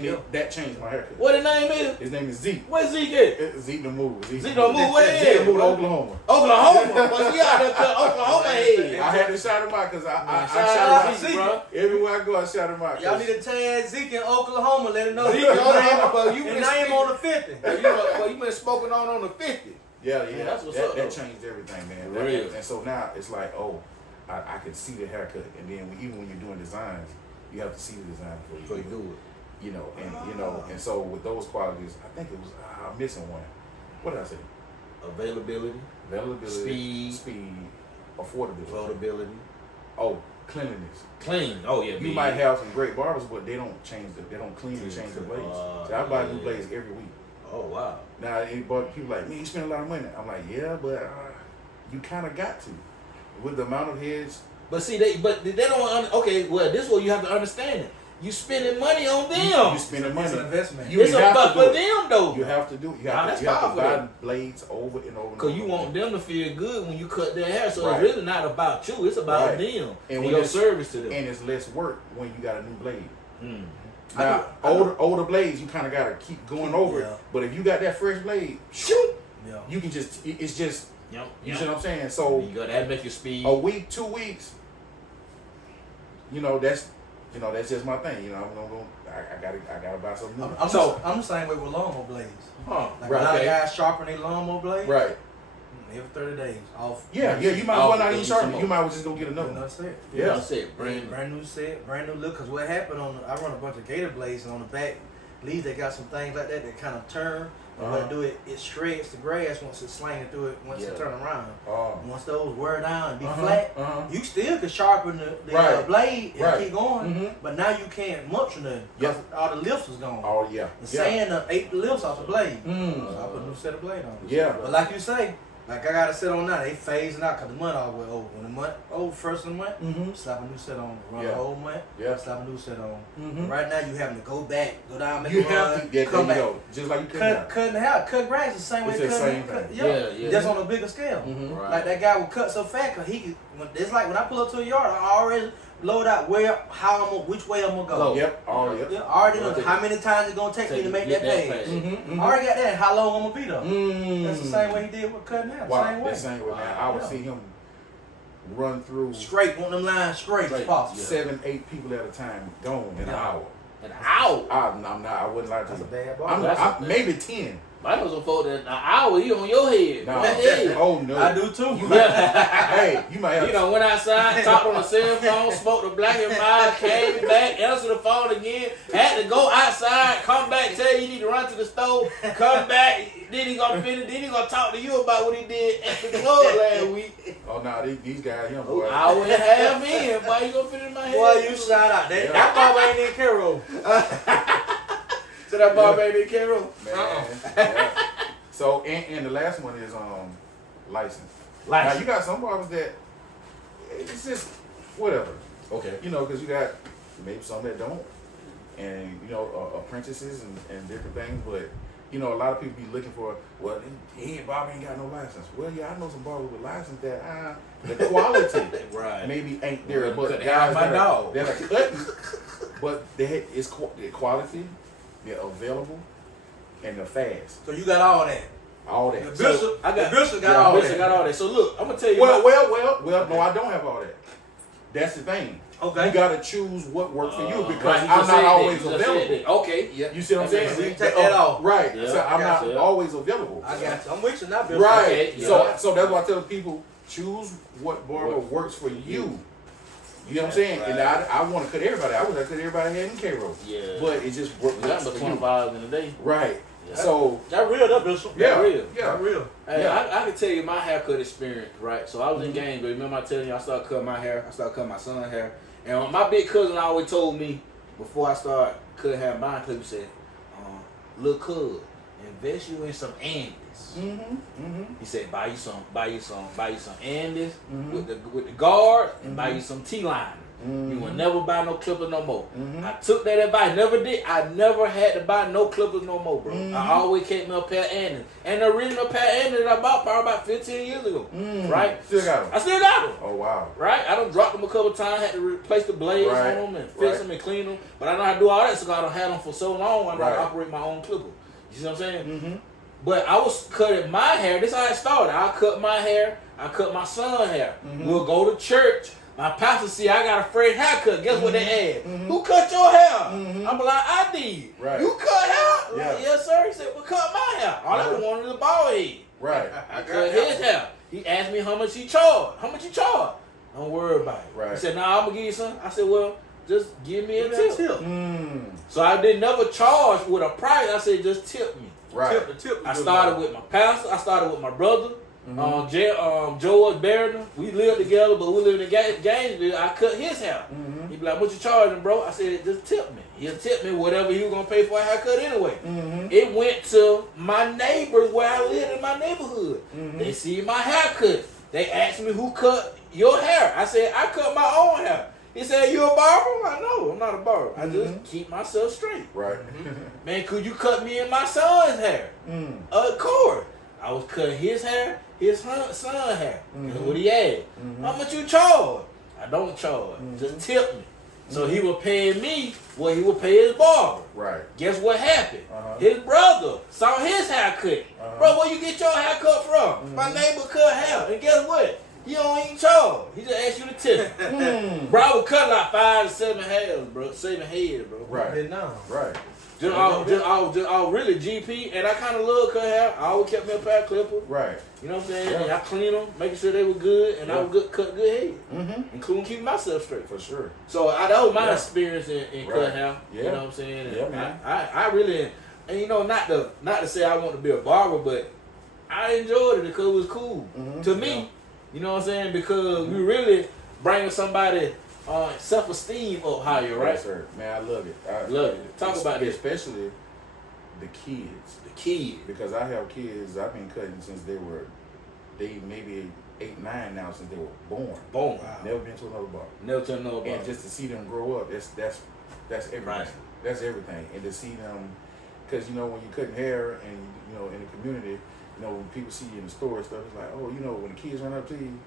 gift. That changed my haircut. What his name is? His name is Zeke. Where's Zeke at? Zeke don't move. Zeke don't move. Where Zeke is? moved to Oklahoma. Oklahoma. But he out there cut Oklahoma head. I had to shout him out because I shout him Zeke, out. Everywhere I go, I shout him out. Y'all need to tag Zeke in Oklahoma. Let him know. Zeke on His name on the 50. You been smoking on the 50. Yeah. That's what's up. That changed everything, man. Real. And so now it's like, I can see the haircut, and then even when you're doing designs, you have to see the design before you do it. And so with those qualities, I think it was I'm missing one. What did I say? Availability, speed, affordability. Oh, cleanliness. Clean. Oh yeah. You might have some great barbers, but they don't clean and change the blades. So I buy new blades every week. Oh wow. Now people like, man, you spend a lot of money. I'm like, yeah, but you kind of got to. With the amount of heads. But see, they don't. Okay, well, this is what you have to understand it. You spending money on them. You spending money. It's an investment. It's about for them though. You have to do. You have to buy blades over and over. Because you want them to feel good when you cut their hair. So it's really not about you. It's about them and your service to them. And it's less work when you got a new blade. Mm. Now, older blades, you kind of got to keep going over it. But if you got that fresh blade, shoot, you can just. It's just. You see what I'm saying? So you got that make your speed. A week, 2 weeks. That's just my thing. I gotta buy something new. I'm the same way with lawnmower blades. Like a lot of guys sharpen their lawnmower blade. Right. Every 30 days off. Yeah. You might as well not even sharpen. You might as well just go get another one. That's it. Yeah. Set. Brand new set, brand new look. Because what happened I run a bunch of gator blades, and on the back leaves they got some things like that kind of turn. And when I do it, it shreds the grass once it's slanging through it, once it turn around. Once those wear down and be flat, you still can sharpen the blade and keep going, but now you can't munch nothing because all the lifts is gone. Oh, yeah. The sand ate the lifts off the blade. So I put a new set of blade on. Yeah. But like you say, like I got to sit on now, they phasing out because the month all the way over. When the month, first of the month, slap a new set on. Run the whole month, slap a new set on. Right now, you having to go back, go down, make a run, come back. Just like you cutting the hair, cut grass the same way cutting just on a bigger scale. Right. Like that guy would cut so fast because it's like when I pull up to a yard, I already load out which way I'm gonna go. Yep. I already know how many times it's gonna take me to make that page. I already got that. How long I'm gonna be there. That's the same way he did with cutting hair. Same way. Man. I would see him run through straight, want them lines straight as possible. 7-8 people at a time gone in an hour. An hour? I'm not. I wouldn't like to. That's a bad ball. I'm maybe 10. I know some folk that an hour he on your head. No. Oh no. I do too. Hey, you might have. Went outside, talked on the cell phone, smoked the black and mild, came back, answered the phone again, had to go outside, come back, tell you need to run to the store, come back, then he gonna finish, then he gonna talk to you about what he did at the club last week. Oh no, these guys, boy. Hour and a half in, boy, you gonna finish my head. Boy, you shout out. That barber ain't in Cairo. So that barber ain't in Cairo? Man. Yeah. So and the last one is license. Now you got some barbers that it's just whatever. Okay. Because you got maybe some that don't, and apprentices and different things. But a lot of people be looking for barber ain't got no license. Well, yeah, I know some barbers with license that the quality maybe ain't there, but guys that are cutting, but it's quality. They're available and they're fast. So you got all that. All that. The Bishop got all that. So look, I'm gonna tell you. Well. No, I don't have all that. That's the thing. Okay. You gotta choose what works for you because Right, I'm not always available. Okay, yeah. You see what I'm saying? Take that off. Right. Yeah, so I'm not yeah. always available. I got you. I'm with you now, Bill. Right. Okay, yeah. So that's why I tell people choose what barber works for you. You know what I'm saying? Right. And I want to cut everybody. I would have cut everybody head in Cairo. Yeah. But it just works We got for about you. 25 hours in a day. Right. Yeah. So That real, that Bishop. yeah, real. yeah, That real. Hey, Yeah. I can tell you my haircut experience, right? So I was in game, but remember I telling you I started cutting my hair, I started cutting my son's hair. And my big cousin always told me before I started cutting hair mine, because he said, look, cuz, invest you in some Andes. He said, buy you some Andes with the guard and buy you some T-line. You will never buy no clippers no more. I took that advice, never did. I never had to buy no clippers no more, bro. I always kept me a pair of Andes. And the original pair of Andes that I bought probably about 15 years ago. Right? Still got them. I still got them. Oh wow. Right? I done dropped them a couple times, had to replace the blades Right. on them and fix Right. them and clean them. But I know how to do all that, so I done had them for so long, I know how to Right. operate my own clipper. You see what I'm saying? But I was cutting my hair. This is how it started. I cut my hair. I cut my son's hair. We'll go to church. My pastor see I got a fresh haircut. Guess what they asked? Who cut your hair? I'm like, I did. Right. You cut hair? I'm Yeah. like, yes, sir. He said, well, cut my hair. All I wanted was a bald head. Right. I cut his hair. He asked me how much he charged. How much you charge? Don't worry about it. Right. He said, nah, I'm going to give you some. I said, well, just give me a Give me tip. Mm. So I didn't never charge with a price. I said, just tip me. Right. The tip. I started with my pastor. I started with my brother, George Barber. We lived together, but we lived in Gainesville. I cut his hair. He be like, "What you charging, bro?" I said, "Just tip me. He'll tip me whatever he was gonna pay for a haircut anyway." It went to my neighbors where I lived in my neighborhood. They see my haircut. They asked me, "Who cut your hair?" I said, "I cut my own hair." He said, "You a barber?" I'm like, "No, I'm not a barber. I just keep myself straight." Right. Man, could you cut me and my son's hair? Of course. I was cutting his hair, his son's hair. That's what he had. How much you charge? I don't charge. Just tip me. So he was paying me what he would pay his barber. Right. Guess what happened? His brother saw his haircut. Bro, where you get your haircut from? My neighbor cut hair. And guess what? He don't even charge. He just asked you to tip him. Bro, I would cut like 5 to 7 hairs, bro. 7 heads, bro. Right. Right. Just all really GP, and I kind of love cut hair. I always kept me a pair of clippers. Right. You know what I'm saying? Yeah. And I clean them, making sure they were good, and I would cut good hair, including keeping myself straight. For sure. So that was my experience in Right. cut hair. Yeah. You know what I'm saying? And Yeah, man. I really, and you know, not to say I want to be a barber, but I enjoyed it because it was cool to me. You know what I'm saying? Because we really bringing somebody self-esteem up higher, right? Yes, sir. Man, I love it. I Love it. Talk about this. Especially the kids. The kid. Because I have kids I've been cutting since they maybe 8, 9 now, since they were born. Boom. Never been to another bar. Never tell no about And it. just to see them grow up, that's everything. Right. That's everything. And to see them, because you know when you're cutting hair and you know in the community, you know when people see you in the store and stuff, it's like, oh, you know when the kids run up to you,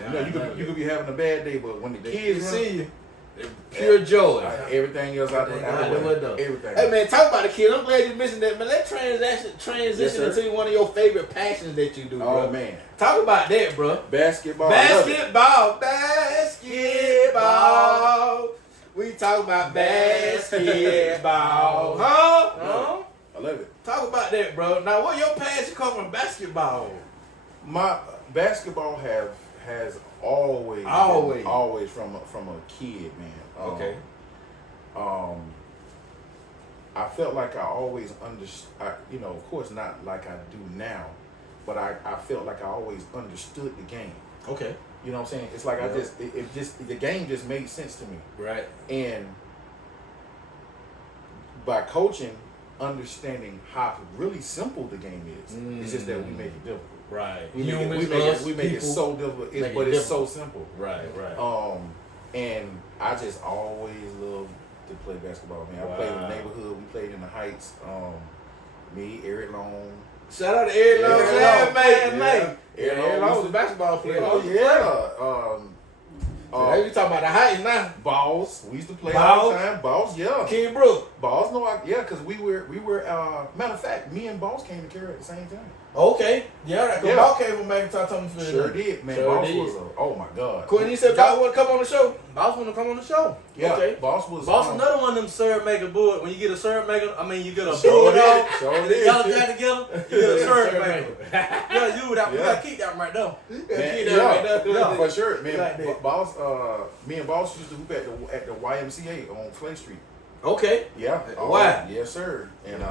you know you could be having a bad day, but when the kids run see you, pure joy. everything else out the window. Everything. Hey man, talk about the kids. I'm glad you mentioned that, man. Let's transition Yes, sir. into one of your favorite passions that you do, bro. Oh man, Talk about that, bro. basketball. Basketball. We talk about basketball, huh? I love it. Talk about that, bro. Now, where your passion come from? Basketball. My basketball has always from a kid, man. Okay. I felt like I always understood, you know, of course not like I do now, but I felt like I always understood the game. Okay. You know what I'm saying? It's like the game just made sense to me. Right. And by coaching, understanding how really simple the game is, it's just that we make it difficult. Right. We make it so difficult, but it's so simple. Right. And I just always loved to play basketball, man. I played in the neighborhood. We played in the Heights. Me, Eric Long. Shout out to Eric Long, mate. Eric Long was a basketball player. Oh yeah. Hey, you talking about the Heights now? Balls. We used to play all the time. Balls, yeah. King Brook. Balls, because we were. Matter of fact, me and Balls came to Cairo at the same time. Okay. Yeah, that Ball came came from McIntyre Thomas Field. Sure did, man. Sure Boss did. was oh my God. Quinn, you said Boss want to come on the show? Boss want to come on the show. Yeah, Okay. Boss was. Boss another one of them syrup maker bullet. When you get a syrup maker, I mean you get a Sure bulldog, did. Sure and did. then y'all jack together, you get a syrup maker. Yeah, you that. We Yeah. gotta keep that right now. Yeah, for sure, man. Like that. Boss, me and Boss used to hoop at the YMCA on Clay Street. Okay. Yeah. Why? Yes, sir. And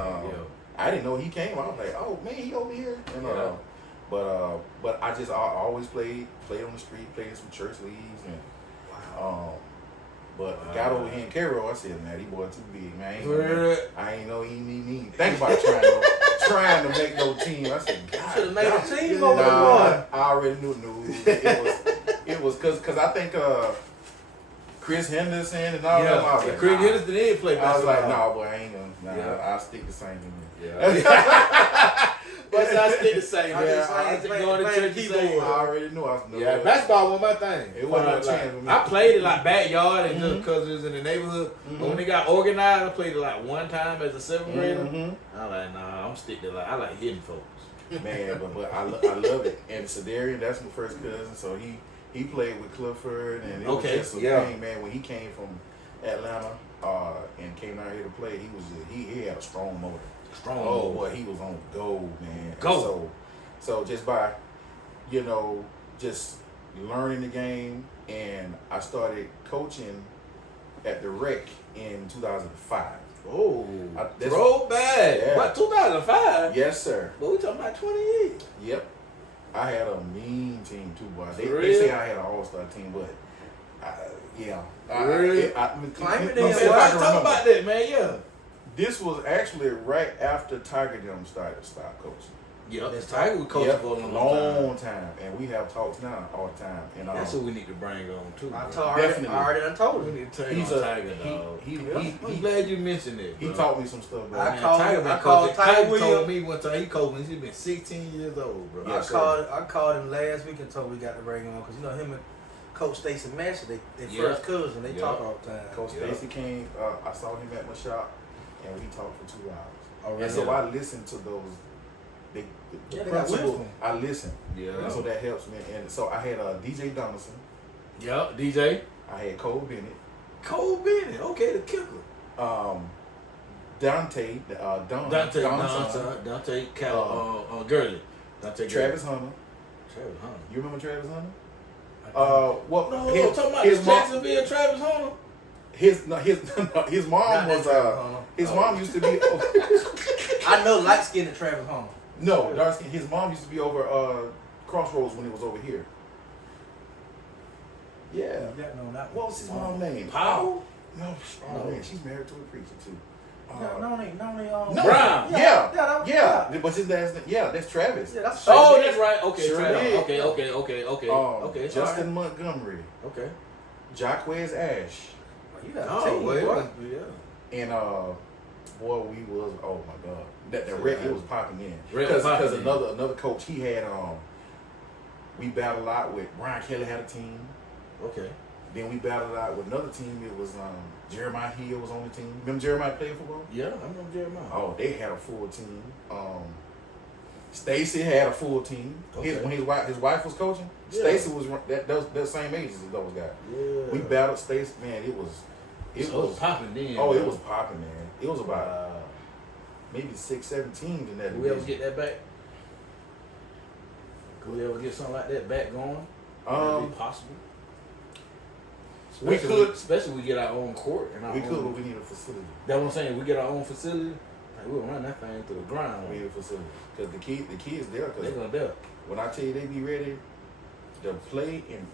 I didn't know he came. I was like, oh man, he over here. And Yeah. but I always played on the street, played some church leagues, and but got over here in Cairo. I said, man, he boy too big, man. I ain't know he need me. Think about trying to make no team. I said, God, Should have made a God. team over there, Nah, boy. I already knew. It was because I think Chris Henderson and all them. I was like, Chris nah. Henderson didn't play I was basketball. like, no, boy, I ain't gonna. Nah, Yeah. I'll stick the same thing. Yeah. But I still the same. I Yeah, just I ain't just playing- going to playing church the keyboard. same. I already knew I was. Yeah, basketball was my thing. It wasn't no Like, chance for me. I played it like backyard and just Mhm. because it was in the neighborhood. Mhm. But when it got organized, I played it like one time as a 7th grader. Mhm. I'm like, nah, I'm stick to I like hitting folks. Man, but I love it. And Cedarian, that's my first cousin, so he played with Clifford, and it was Okay, just a yeah. thing, man. When he came from Atlanta and came out here to play, he had a strong motor. Strong. Oh boy, he was on gold, man. And Gold. So just by, just learning the game, and I started coaching at the Rec in 2005. Oh, that's- throwback. Yeah. What, 2005? Yes, sir. But we talking about 20 years. Yep. I had a mean team too, boy. They For real? say I had an all-star team, but yeah. Really? Claim it no, then, see if boy. I Let's can talk remember. about that, man. Yeah. This was actually right after Tiger Dome started to stop coaching. Yep. That's Tiger was coaching Yep, for a long time. time. And we have talks now all the time. And That's what we need to bring on too. I bro. already done told We him. need to turn He's on a- Tiger, dog. I'm he glad you mentioned it. he bro. taught me some stuff, bro. I Man, called- Tiger been I called coaching. Tiger Tiger told Williams. me one time he coached me. He's been 16 years old, bro. Yes, I called him last week and told him we got to bring him on because him and Coach Stacy Master, they Yeah. first cousin. They Yeah. talk all the time. Coach Yeah. Stacy came. I saw him at my shop, and we talked for 2 hours. Oh, And so I listened to those. The Yeah, they got principal. wisdom. I listened, Yeah. and so that helps me. And so I had DJ Donaldson. Yep. DJ. I had Cole Bennett. Cole Bennett. Okay, the kicker. Dante. Dante Gurley. Dante Travis Hunter. Travis Hunter. You remember Travis Hunter? What? No, I'm talking about his this mom. Jacksonville Travis Hunter. His mom Not was that Travis Hunter. his mom used to be I know light skinned Travis Hunter. no dark skin. His mom used to be over Crossroads when he was over here. Yeah. What was his mom's name? Powell? No, No. man, she's married to a preacher too. No, Brown. Yeah. But his last name, that's Travis. Yeah, that's Oh, that's right. Okay, Sure Travis. did. Okay. Okay, it's Justin all right. Montgomery, Okay. Jacquez Ash, You got Oh, a team, well, boy. and boy, we was oh my god, that the red it was popping in Red was because popping in. another coach he had we battled a lot with Brian Kelly had a team. Okay. Then we battled out with another team. It was Jeremiah Hill was on the team. Remember Jeremiah played football? Yeah, I remember Jeremiah. Oh, they had a full team. Stacy had a full team. Okay. When his wife was coaching, Yeah. Stacy was that same age as those guys. Yeah. We battled Stacy. Man, it was popping then. oh, it bro. was popping, man. It was about maybe 6-7 teams in that. Could we ever division. get that back? Could we ever get something like that back going? Would that be possible? We could. Especially we get our own court and our We own. could, but we need a facility. That's what I'm saying. We get our own facility. Like, we'll run that thing to the ground. We need a facility because the kids there. They're Because gonna do it. when I tell you they be ready to play and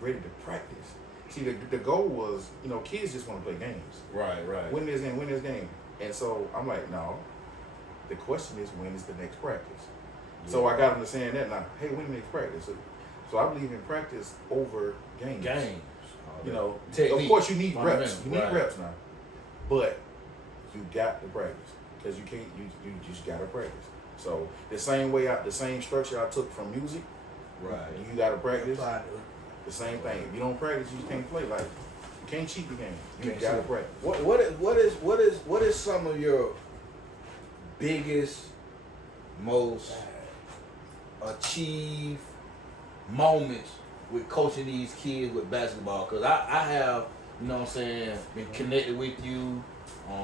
ready to practice. See, the goal was, kids just want to play games. Right. Win this game. And so I'm like, no. The question is, when is the next practice? So I got them to saying that now. Hey, when the next practice? So I believe in practice over games. Technique. Of course, you need reps. Fundamental, You need right. reps now. But you got to practice because you can't. You just got to practice. So the same structure I took from music. Right. You got to practice. Apply to it. The same thing. If you don't practice, you can't play. Like you can't cheat the game. You Can't got to cheat. practice. What is some of your biggest, most achieve moments with coaching these kids with basketball? Because I have, you know what I'm saying, been connected with you,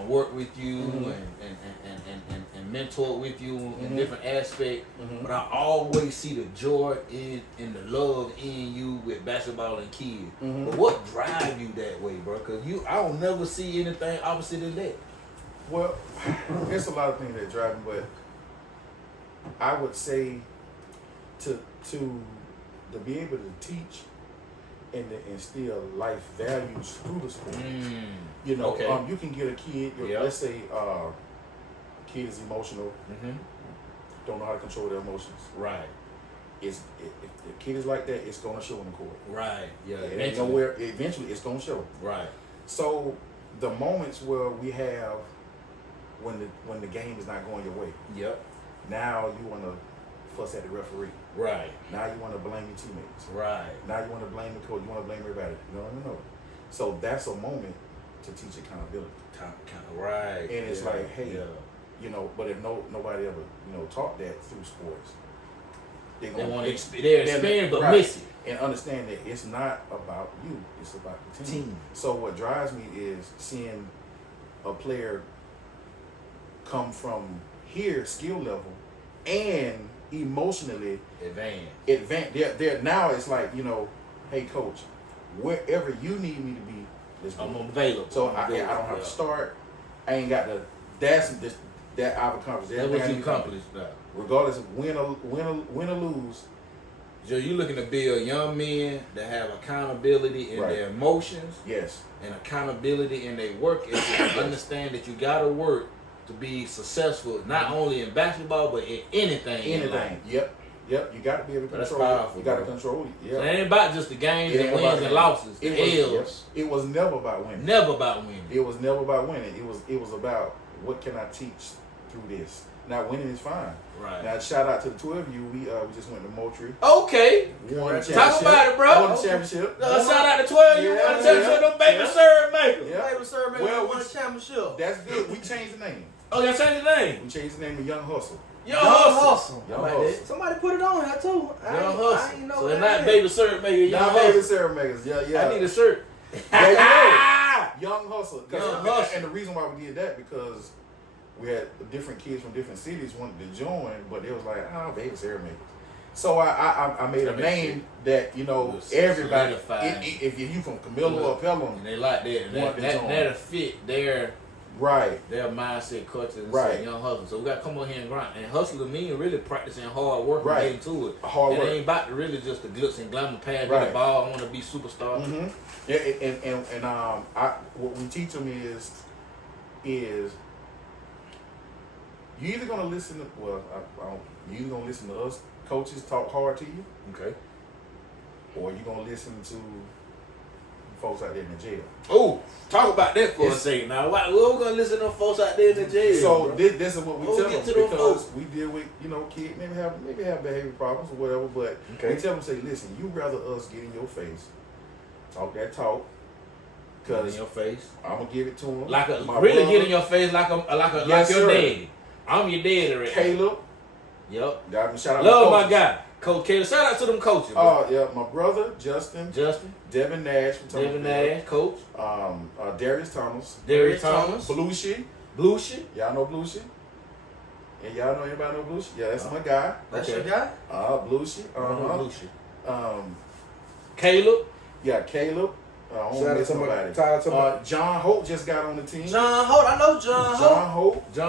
worked with you, and mentored with you in different aspects. But I always see the joy and the love in you with basketball and kids. But what drives you that way, bro? Because I don't never see anything opposite of that. Well, there's a lot of things that drive me, but I would say to be able to teach and to instill life values through the sport. You know, you can get a kid, let's say kid is emotional, don't know how to control their emotions. Right. If the kid is like that, it's gonna show in the court. Right. Yeah. Eventually it's gonna show. Right. So the moments where we have when the game is not going your way. Yep. Now you wanna fuss at the referee. Right. Now you want to blame your teammates. Right. Now you want to blame the coach. You want to blame everybody. No. So that's a moment to teach accountability. Right. And it's like, hey, you know, but if nobody ever, you know, taught that through sports, they want to experience but miss it. And understand that it's not about you. It's about the team. So what drives me is seeing a player come from here, skill level, and emotionally advanced. They're now it's like, you know, hey coach, wherever you need me to be, I'm available. So I don't have to start. I ain't got to. That I've accomplished. That's what you accomplished now. Regardless of win or lose. Joe, you looking to build young men that have accountability in their emotions. Yes. And accountability in their work ethic. Understand that you gotta work to be successful, not only in basketball, but in anything. Anything. Yep. You got to be able to control powerful, it. You got to control it. Yeah. So it ain't about just the games and wins and losses. It was never about winning. Never about winning. It was never about winning. It was about what can I teach through this. Now winning is fine. Right. Now shout out to the 12 of you. We just went to Moultrie. Okay. Won the championship. Talk about it, bro. Won the championship. Shout out to 12 of you. Won the championship. No baby serve maker. Yeah. Baby serve maker. Won the championship. That's good. We changed the name. Oh, y'all changed the name? We changed the name to Young Hustle. Young Hustle. Somebody put it on here too. Young Hustle. So they're not baby serve maker. Young Hustle. Baby serve makers. Yeah. I need a shirt. Young Hustle. And the reason why we did that because we had different kids from different cities wanted to join, but it was like, baby serve makers. So I made a name that, you know, everybody, if you from Camilla or Pelham, and they like that, and that'll fit their mindset, culture, and Young Hustle. So we got to come on here and grind. And hustling means really practicing hard work and getting to it. It ain't about really just the glitz and glamour, pass the ball, I want to be superstar. Yeah, and what we teach them is you either gonna listen to you either gonna listen to us coaches talk hard to you, okay, or you gonna listen to folks out there in the jail. Oh, talk about that for a second. Now, we're gonna listen to folks out there in the jail. So this is what we tell them because we deal with kids maybe have behavior problems or whatever, but we tell them say, listen, you rather us get in your face, talk that talk. Cause in your face, I'm gonna give it to him. Like get in your face like your daddy. I'm your daddy already. Caleb. Yep. Shout out love my guy. Coach Caleb. Shout out to them coaches. Oh, yeah. My brother, Justin. Devin Nash. Coach. Darius Thomas. Blueshy. Y'all know Blueshy? And y'all know anybody know Blueshy? Yeah, that's my guy. That's your guy? Blueshy. Blueshy. Caleb. Yeah, Caleb. John Hope just got on the team. John Hope, I know John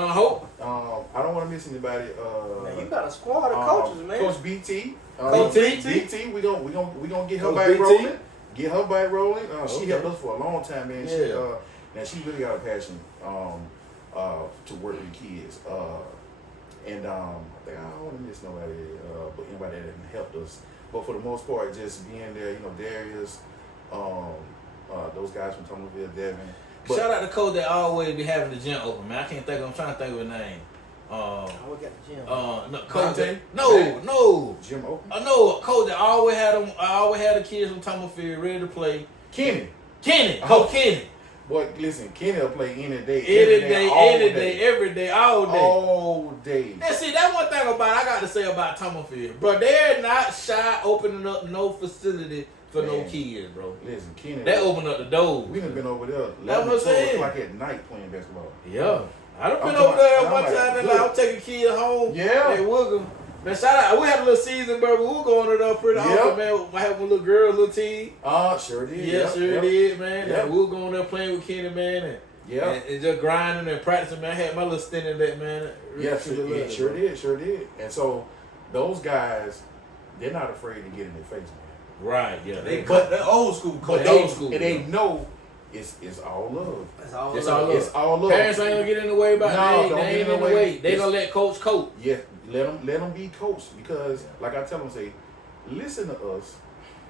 Hope. I don't want to miss anybody. Man, you got a squad of coaches, man. Coach BT. BT. We gonna get her back rolling. Get her back rolling. She helped us for a long time, man. Yeah. She really got a passion to work with kids. I think I don't want to miss nobody, but anybody that helped us. But for the most part, just being there, Darius. Those guys from Thomasville, Devin. Shout out to coach that always be having the gym open, man. I'm trying to think of a name. I got the gym. No, coach. No. Gym open. No, coach that always had them. I always had the kids from Thomasville ready to play. Kenny. Coach Kenny. Boy, listen, Kenny will play any day, Any every day, all any day, every day, all day. all day. And see, that's one thing I got to say about Thomasville, bro. They're not shy opening up no facility for no kids, bro. Listen, Kenny, They open up the doors. we done been over there. That's what I'm 12 saying. o'clock at night playing basketball. Yeah. I done been I'm over there talking- one I'm time like, and I'm taking kids home. Yeah. Hey, Woogum. Man, shout out. We had a little season, bro. We were going there pretty often, man. I had one little girl, little team. Sure did. Yeah, Yep, sure yep. did, man. Yep. And we were going there playing with Kenny, man. And just grinding and practicing, man. I had my little stint in that, man. Yes, Really it sure did, sure did. And so those guys, they're not afraid to get in their face, man. Right, yeah. They're old school. But They old school, and they bro. know it's all love. It's all It's love. all love. It's all love. Parents ain't gonna get in the way about No, that. don't They get ain't in the in the way. way. They It's- gonna let coach coach. Yes, let them be coached because, like I tell them, say, listen to us,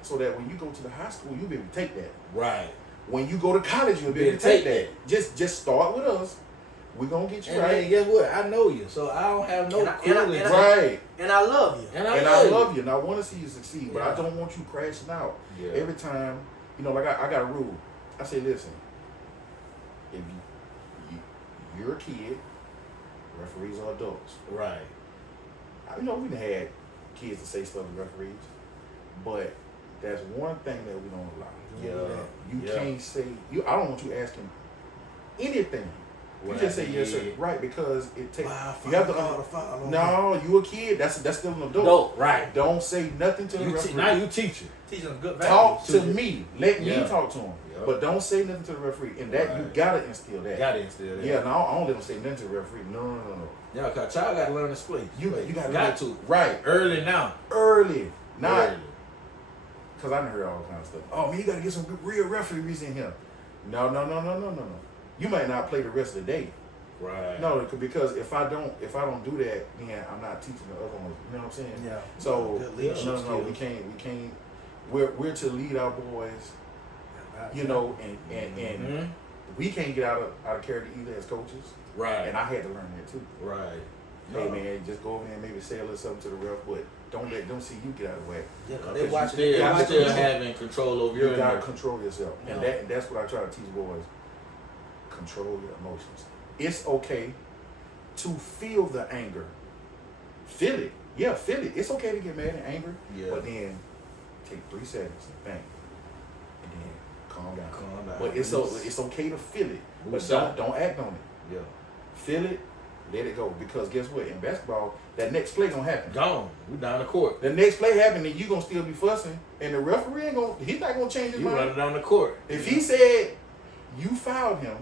so that when you go to the high school, you'll be able to take that. Right. When you go to college, you'll be able to take that. Just start with us. We're gonna get you And right. then guess what? I know you, so I don't have no clue. Right. And I love you. And And I love you, and I want to see you succeed, but Yeah. I don't want you crashing out. Yeah. Every time, like I got a rule. I say, listen, if you're a kid, referees are adults. Right. We done had kids to say stuff to referees, but that's one thing that we don't allow. Yeah. You can't say I don't want you asking anything. You just say yes, sir. Right, because it takes. You have to. No, you a kid. That's still an adult. Right. Don't say nothing to the referee. Now you teaching. Teach them good values. Talk to me. Let me Yeah. talk to him. Yeah. But don't say nothing to the referee. And that you Right. gotta instill that. Got to instill that. Yeah, no, I don't let them say nothing to the referee. No. Yeah, cause child got to learn to play. You got gotta to right early now. early, not Early. because I done heard all kinds of stuff. Oh man, you gotta get some real referees in here. No. You might not play the rest of the day. Right. No, because if I don't do that, then I'm not teaching the other ones. You know what I'm saying? Yeah. So Good leadership no, skills. we can't. We're to lead our boys. And we can't get out of character either as coaches. Right. And I had to learn that too. Right. Hey man, just go over there and maybe say a little something to the ref, but don't let them see you get out of the way. Yeah, cause They they watch watch you still you. having control over your You gotta emotions. control yourself, and Yeah. that's what I try to teach boys. Control your emotions. It's okay to feel the anger. Feel it. Yeah, feel it. It's okay to get mad and angry, but then take 3 seconds and think, and then calm down. Calm down. But it's okay to feel it, but Stop. don't act on it. Yeah. Feel it, let it go. Because guess what? In basketball, that next play gonna happen. Gone. We down the court. The next play happen, and you gonna still be fussing, and the referee he's not gonna change his You mind. running down the court. If he said you fouled him,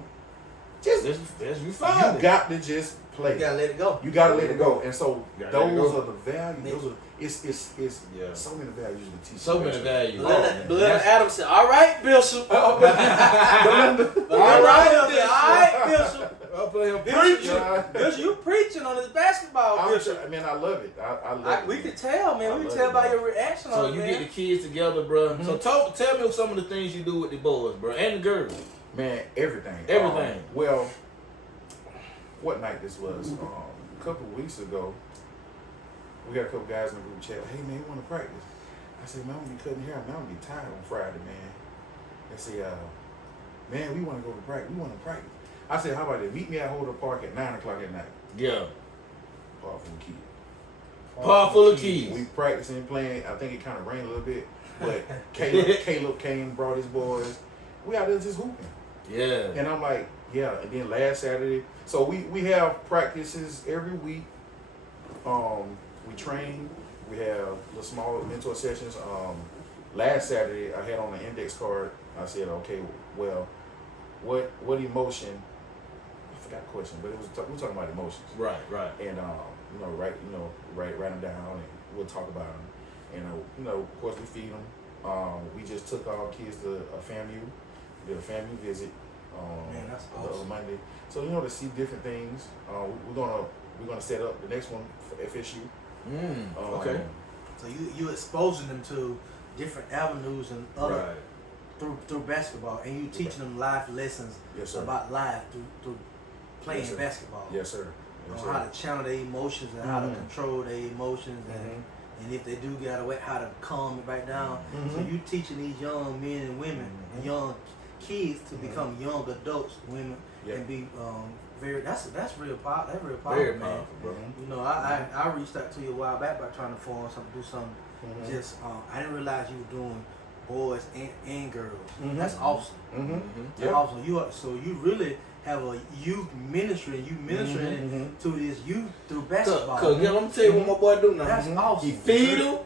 just That's you you found it. got to just play. You gotta let it go. You gotta let it go. And so You gotta let it those go. are the values. Those are it's Yeah. so many values to teach. So many values. Belinda Adams said, "All right, Bishop. Belinda. All right, Bishop. All right, Bishop. I'll play him Bishop, Bishop, you preaching on this basketball, Bishop. I mean, I love it. I love it. We could tell, man. I We could love tell it, by man. your reaction So on you it, get the man. kids together, bro. So tell me some of the things you do with the boys, bro, and the girls. Man, everything. Everything. Well, what night this was? A couple of weeks ago, we got a couple guys in the group chat. Hey man, you want to practice? I said, man, I'm gonna be cutting hair. Man, I'm gonna be tired on Friday, man. They say, man, we want to go to practice. We want to practice. I said, how about this? Meet me at Holder Park at 9 o'clock at night. Yeah. Park full of kids. Park full of kids. We practicing, playing. I think it kind of rained a little bit, but Caleb came, brought his boys. We out there just hooping. Yeah. And I'm like, yeah. And then last Saturday, so we have practices every week. We train. We have little small mentor sessions. Last Saturday, I had on an index card. I said, okay, well, what emotion? I forgot the question, but it was we're talking about emotions. Right. And write them down, and we'll talk about them. And of course, we feed them. We just took our kids to a FAMU, did a FAMU visit. Man, that's the other awesome. Monday. So to see different things. We're gonna set up the next one for FSU. Okay. So you exposing them to different avenues and other through basketball, and you teaching them life lessons Yes, sir. about life through playing Yes, sir. basketball. Yes, sir. Yes, On sir. how to channel their emotions and how to control their emotions and if they do get out of way, how to calm it back down. So you teaching these young men and women, and young kids to become young adults, women, and be very. That's real powerful. That's real powerful, Very man. powerful, bro. You know, I reached out to you a while back by trying to form something, do something. Just I didn't realize you were doing boys and girls. That's awesome. That's awesome. You really have a youth ministry, and you ministering to this youth through basketball. Cause let me tell you what my boy do now. That's awesome. He feed them.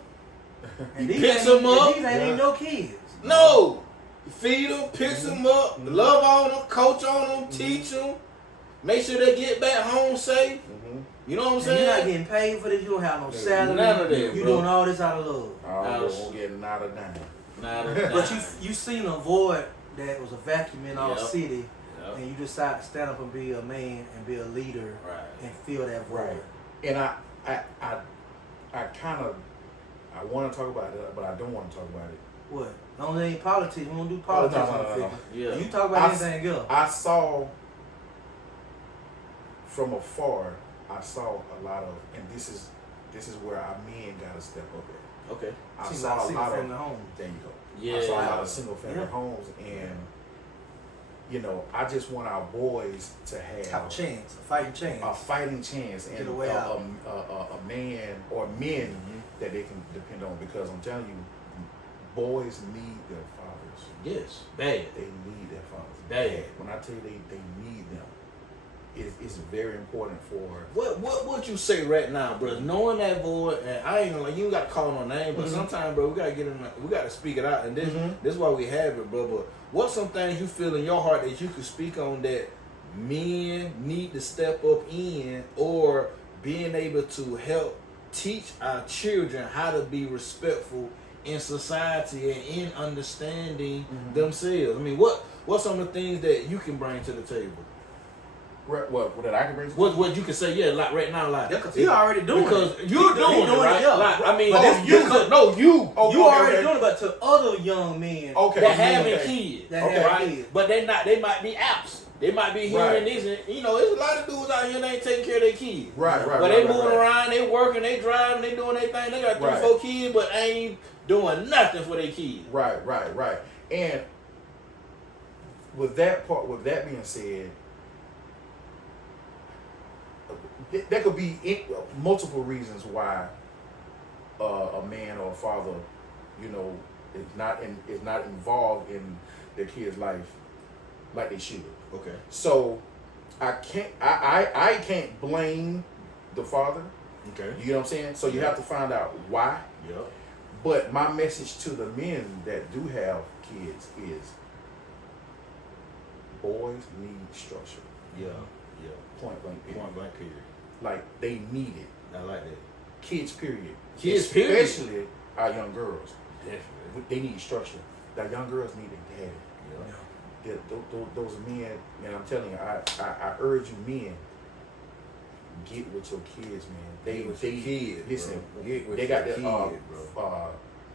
And He these picks ain't- them up. These ain't no kids. No. He feed them, picks them up, love on them, coach on them, teach them, make sure they get back home safe. You know what I'm And saying? you're not getting paid for this. You don't have no salary. None of that, You bro. doing all this out of love. I won't get not a dime. But you seen a void that was a vacuum in our city, Yep. and you decided to stand up and be a man and be a leader, and fill that void. Right. And I kind of want to talk about it, but I don't want to talk about it. What? Don't ain't politics. We don't do politics no. on the figure. Yeah. You talk about anything else. I saw from afar. I saw a lot of, and this is where our men got to step up at. Okay. I See, saw like a lot single-family of homes. There you go. Yeah. I saw a lot of single family homes, and you know, I just want our boys to have a chance, a fighting chance. a fighting chance, and Get a way out. a man or men that they can depend on. Because I'm telling you, boys need their fathers. Yes. Bad. They need their fathers. Bad. When I tell you they need them, it's very important for. What would you say right now, bro? Knowing that void, and I ain't gonna you ain't got to call no name, but sometimes, bro, we gotta get in. We gotta speak it out, and this is why we have it, bro. But what's some things you feel in your heart that you could speak on that men need to step up in, or being able to help teach our children how to be respectful in society and in understanding themselves? I mean, what's some of the things that you can bring to the table? What that I can bring? What you can say? Yeah, like right now, like You already doing because it. you're doing it, right? Yeah. Like, I mean, But this, you- you You already doing it, but to other young men Okay. that having okay. kids, that have right? kids. But they might be absent. They might be hearing this, and you know, there's a lot of dudes out here that ain't taking care of their kids. Right. But they moving around, they working, they driving, they doing their thing. They got 3 or 4 kids, but ain't doing nothing for their kids. Right. And with that being said, there could be multiple reasons why a man or a father, you know, is not involved in their kid's life like they should. Okay. So I can't blame the father. Okay. You know what I'm saying? So you have to find out why. Yep. But my message to the men that do have kids is boys need structure. Yeah. Point blank period. Point blank period. Like they need it. I like that. Kids period. Kids period. Especially our young girls. Definitely. They need structure. The young girls need their daddy. Yeah. Those men, and I'm telling you, I urge you men, get with your kids, man. Get with your kids, listen, bro. Get with they got your that kids, bro.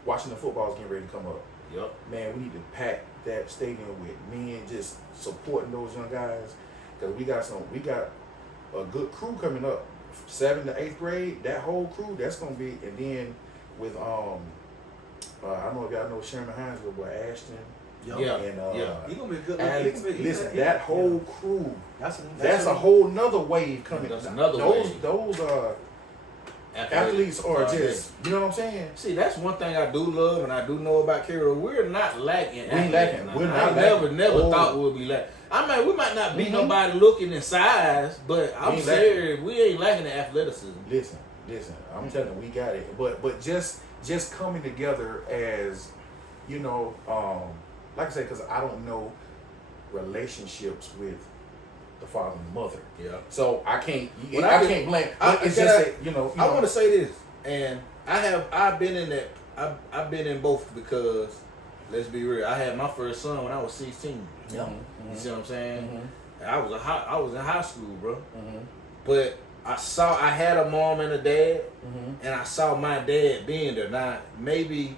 watching the football is getting ready to come up. Yep. Man, we need to pack that stadium with men just supporting those young guys, because we got a good crew coming up, 7th to 8th grade. That whole crew, that's gonna be, and then with I don't know if y'all know Sherman Hines, but boy Ashton. Yeah. And He gonna be good. Alex, listen, that whole crew, That's a whole nother wave coming. That's another those wave. Those athletes are just, you know what I'm saying? See, that's one thing I do love and I do know about Cairo. We're not lacking. We ain't lacking. We're not I lacking. never Oh. thought we'd be lacking. I mean, we might not be nobody looking in size, but I'm ain't serious. We ain't lacking in athleticism. Listen, I'm telling you, we got it. But just coming together as, you know, like I said, because I don't know relationships with the father and mother. Yeah. So I can't. Well, I can't blame. It's just that, you know. I want to say this, and I've been in that. I've been in both because, let's be real, I had my first son when I was 16. Yeah. You see what I'm saying? And I was in high school, bro. Mm-hmm. But I had a mom and a dad, and I saw my dad being there. Now maybe,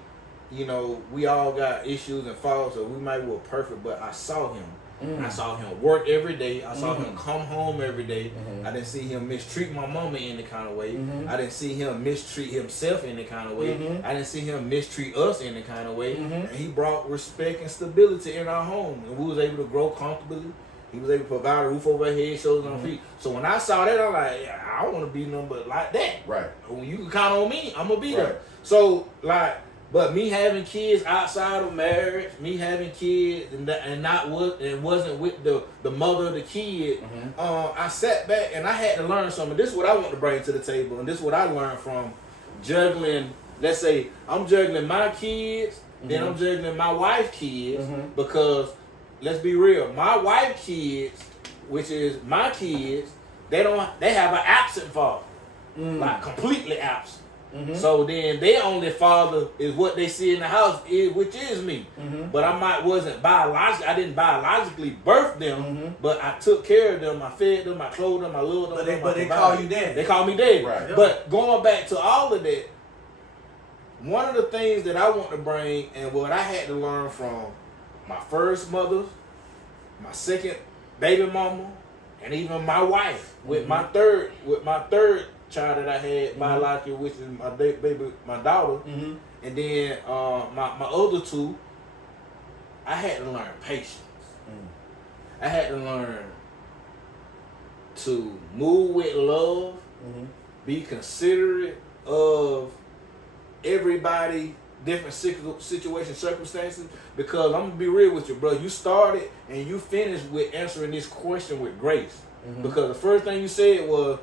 you know, we all got issues and faults, or we might be perfect, but I saw him. I saw him work every day. I saw him come home every day. I didn't see him mistreat my mama in any kind of way. I didn't see him mistreat himself in any kind of way. I didn't see him mistreat us in any kind of way. And he brought respect and stability in our home. And we was able to grow comfortably. He was able to provide a roof over our head, shoulders on our feet. So when I saw that, I'm like, yeah, I don't want to be nothing but like that. Right. When you can count on me, I'm going to be there. So, like, but me having kids outside of marriage, me having kids and wasn't with the mother of the kid, I sat back and I had to learn something. This is what I want to bring to the table, and this is what I learned from juggling. Let's say I'm juggling my kids, then I'm juggling my wife's kids, because let's be real, my wife's kids, which is my kids, they have an absent father, like completely absent. So then their only father is what they see in the house, which is me. But I I didn't biologically birth them, but I took care of them, I fed them, I clothed them, I loved them. But they call you daddy. They call me daddy. Right. But going back to all of that, one of the things that I want to bring and what I had to learn from my first mother, my second baby mama, and even my wife with my third child that I had biologically, which is my baby, my daughter, and then my other two, I had to learn patience. I had to learn to move with love, be considerate of everybody, different situations, circumstances, because I'm gonna be real with you, bro. You started and you finished with answering this question with grace, because the first thing you said was,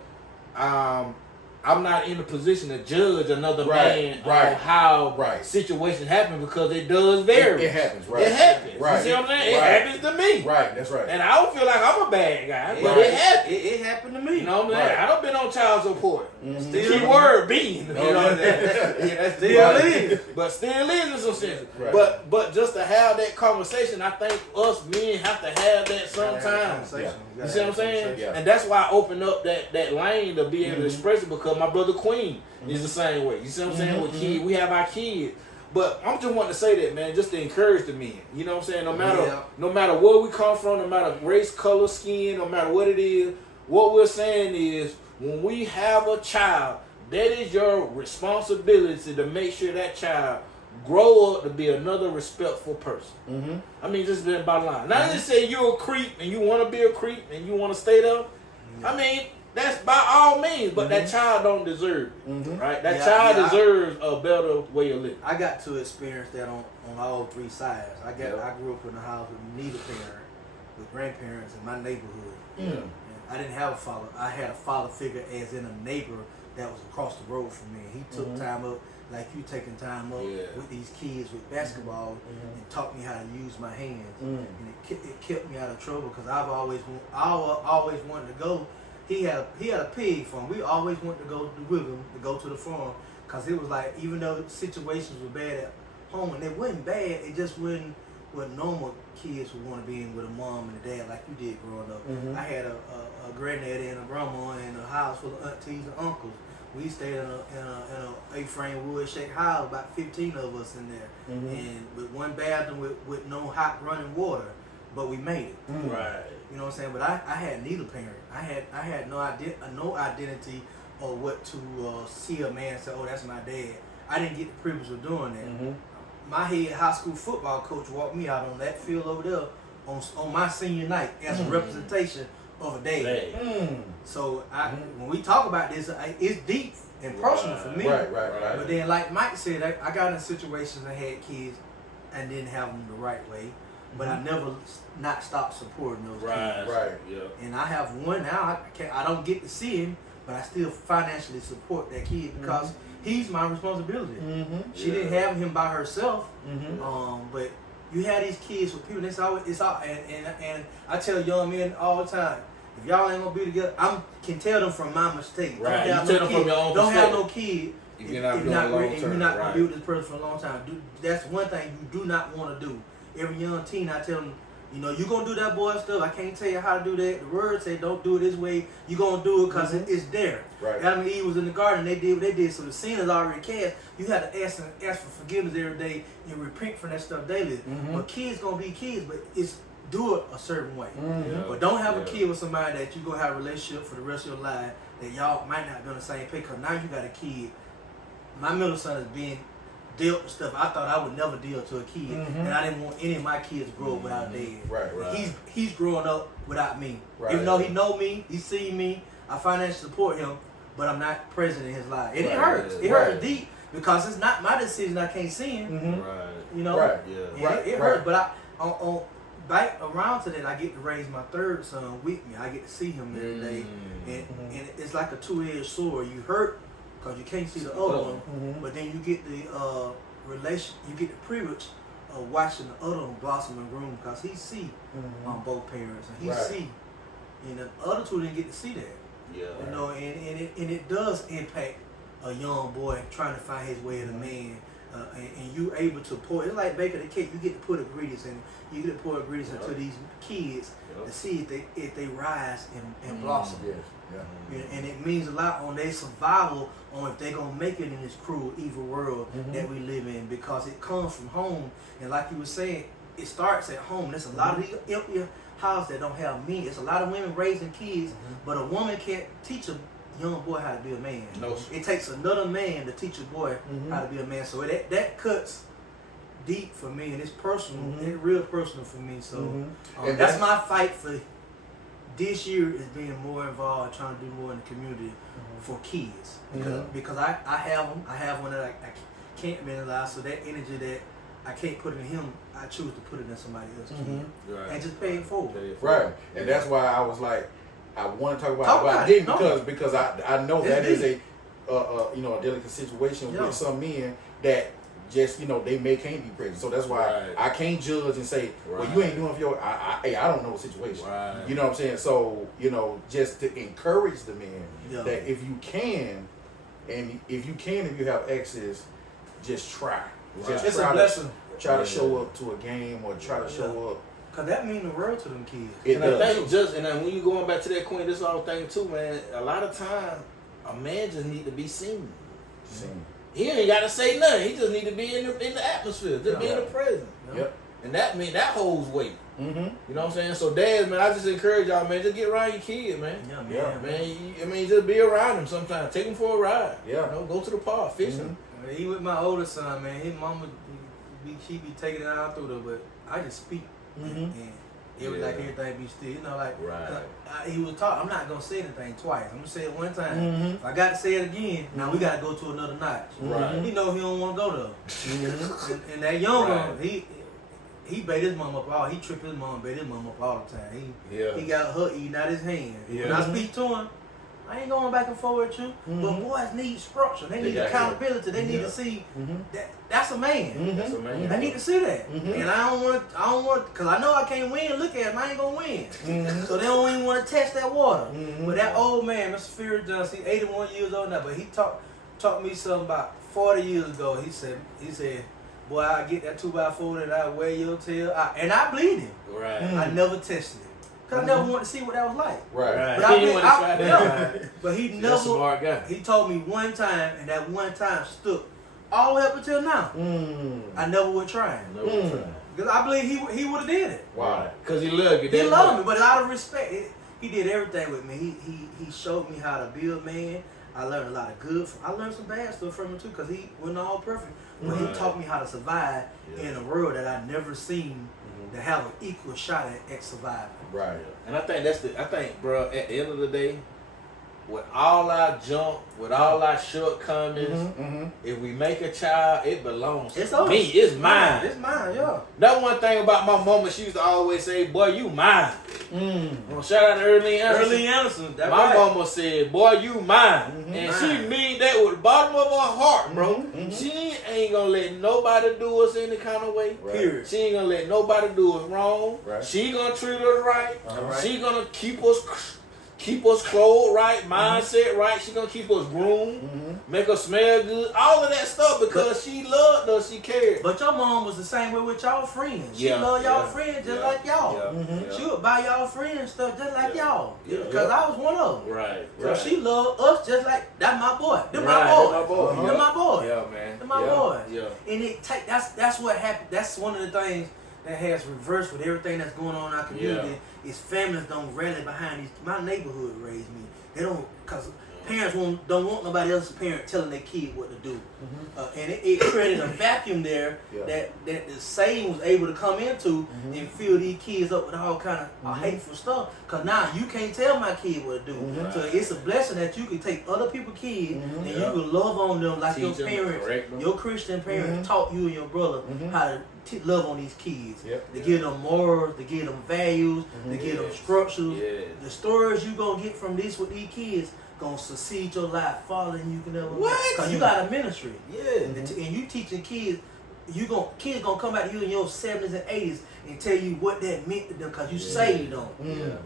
I'm not in a position to judge another man on how situations happen, because it does vary. It happens, right? It happens. Right. You see what I'm saying? It happens to me. Right, that's right. And I don't feel like I'm a bad guy, but it happens. It happened to me. You know what I'm saying? I done been on child support. Still Keyword being. You know what I'm saying? Yeah, that's Still right. is. But still is in some sense. Right. But just to have that conversation, I think us men have to have that sometimes. You see what I'm saying? Yeah. And that's why I opened up that lane to be able to express it, because my brother Queen is the same way. You see what I'm saying? With kids, we have our kids. But I'm just wanting to say that, man, just to encourage the men. You know what I'm saying? No matter where we come from, no matter race, color, skin, no matter what it is, what we're saying is, when we have a child, that is your responsibility to make sure that child grow up to be another respectful person. I mean, just the bottom line. Not just say you're a creep and you want to be a creep and you want to stay there. I mean, that's by all means, but that child don't deserve it, right? That child deserves a better way of living. I got to experience that on all three sides. I grew up in a house with neither parent, with grandparents in my neighborhood. And I didn't have a father. I had a father figure as in a neighbor that was across the road from me. He took time up, like you taking time up with these kids with basketball, and taught me how to use my hands. And it kept me out of trouble, because I always wanted to go. He had a pig farm. We always wanted to go with him to go to the farm, because it was like, even though situations were bad at home, and they wasn't bad, it just wasn't what normal kids would want to be in with a mom and a dad like you did growing up. I had a granddaddy and a grandma and a house full of aunties and uncles. We stayed in a A-frame wood shack house, about 15 of us in there, and with one bathroom with no hot running water, but we made it. Right. You know what I'm saying? But I had neither parent. I had no identity or what to see a man and say, oh, that's my dad. I didn't get the privilege of doing that. My head high school football coach walked me out on that field over there on my senior night as a representation of a dad. So when we talk about this, it's deep and personal for me. Right. But then, like Mike said, I got in situations I had kids and didn't have them the right way. But I never not stopped supporting those kids. Right. Yeah. And I have one now. I don't get to see him, but I still financially support that kid, because he's my responsibility. She didn't have him by herself. But you have these kids with people. It's all. And I tell young men all the time, if y'all ain't gonna be together, I can tell them from my mistake. Right. Don't You tell them from your own Don't have perspective. no kid. If you're not doing long term, you're not gonna be with this person for a long time. That's one thing you do not want to do. Every young teen, I tell them, you're going to do that boy stuff. I can't tell you how to do that. The word say don't do it this way. You're going to do it because it's there. Right. Adam and Eve was in the garden. They did what they did. So the sin is already cast. You have to ask for forgiveness every day and repent for that stuff daily. But kids going to be kids. But do it a certain way. But don't have a kid with somebody that you gonna have a relationship for the rest of your life that y'all might not be on the same page. Cause now you got a kid. My middle son is being dealt with stuff I thought I would never deal to a kid, and I didn't want any of my kids to grow up without dad. Right. He's growing up without me. Right. Even though he know me, he see me, I financially support him, but I'm not present in his life. And it hurts. It hurts deep because it's not my decision. I can't see him. Right. You know. Right. Yeah. It hurts, but on back around to that, I get to raise my third son with me. I get to see him every day, and it's like a two-edged sword. You hurt because you can't see the other one, but then you get the you get the privilege of watching the other one blossom and groom because he see both parents and he see, and the other two didn't get to see that. Yeah. You know, and it does impact a young boy trying to find his way as a man. And you able to pour, it's like baking a cake. You get to put ingredients in. You get to pour ingredients into these kids to see if they rise and blossom. And it means a lot on their survival, on if they're gonna make it in this cruel, evil world that we live in, because it comes from home. And like you were saying, it starts at home. There's a lot of these empty houses that don't have me. It's a lot of women raising kids, but a woman can't teach a young boy how to be a man. No. It takes another man to teach a boy how to be a man. So that cuts deep for me, and it's personal. It's real personal for me. So And that's my fight for this year, is being more involved, trying to do more in the community for kids. Because I have them. I have one that I can't realize. So that energy that I can't put in him, I choose to put it in somebody else's kid. Right. And just pay it forward. Right. And that's why I was like, I want to talk about it, but I didn't because I know that is a delicate situation with some men that just they can't be present. So that's why I can't judge and say, well, you ain't doing it for your. I don't know the situation. Right. You know what I'm saying? So just to encourage the men that if you can, and if you have access, just try. Just it's try a blessing. Try to show up to a game or try to show up. Cause that mean the world to them kids. It and does. I think and then when you going back to that queen, this whole thing too, man. A lot of time, a man just need to be seen. He ain't got to say nothing. He just need to be in the atmosphere, just be in the presence. Yep. And that holds weight. You know what I'm saying? So dads, man, I just encourage y'all, man, just get around your kid, man. Man, just be around him sometimes. Take him for a ride. Go to the park, fishing. He with my older son, man. His mama, she be taking it out through there, but I just speak. And it was like everything be still, he was talking. I'm not gonna say anything twice. I'm gonna say it one time. If I got to say it again, now we gotta go to another notch. He know he don't want to go there. And that young one, he bait his mom up all. He tripped his mom, bait his mom up all the time. He got her eating out his hand. When I speak to him, I ain't going back and forth with you. But boys need structure. They need accountability. They need to see that's a man. That's a man. I need to see that. And I don't want, because I know I can't win. Look at him, I ain't going to win. So they don't even want to test that water. But that old man, Mr. Fury Johnson, he's 81 years old now, but he taught me something about 40 years ago. He said, boy, I get that 2x4 that I wear your tail, and I bleed him. Right. I never tested it. Because I never wanted to see what that was like. Right. But but he never, smart guy. he told me one time, and that one time stuck all the way up until now. I never would try it. Because I believe he would have did it. Wow. Because he loved you. He loved me, but out of respect, he did everything with me. He showed me how to be a man. I learned a lot of good. I learned some bad stuff from him too, because he wasn't all perfect. But he taught me how to survive in a world that I'd never seen to have an equal shot at surviving. Right. And I think, bro, at the end of the day, with all our junk, with all our shortcomings, if we make a child, it belongs to me. It's mine. It's mine, yeah. That one thing about my mama, she used to always say, boy, you mine. Shout out to Early Anderson. My mama said, boy, you mine. And she mean that with the bottom of her heart, bro. She ain't gonna let nobody do us any kind of way. Period. She ain't gonna let nobody do us wrong. She gonna treat us right. She gonna keep us clothed right, mindset right. She gonna keep us groomed, make us smell good, all of that stuff because she loved us, she cared. But your mom was the same way with y'all friends. She loved y'all friends just like y'all. She would buy y'all friends stuff just like y'all. Because I was one of them. Right. So she loved us just like, that's my boy. Them my boy. Them my boy. Yeah, man. Them my boy. Yeah. And that's what happened. That's one of the things that has reversed with everything that's going on in our community is families don't rally behind these. My neighborhood raised me. They don't, because parents don't want nobody else's parent telling their kid what to do. And it created a vacuum there that the Satan was able to come into and fill these kids up with all kind of hateful stuff. Because now you can't tell my kid what to do. So it's a blessing that you can take other people's kids and you can love on them like Teach your parents, your Christian parents taught you and your brother how to love on these kids. To give them morals, to give them values, to give them structures. The stories you gonna get from this with these kids gonna succeed your life farther than you can ever. Because you got a ministry. And you teaching kids. Kids gonna come back to you in your 70s and 80s and tell you what that meant to them because you saved them.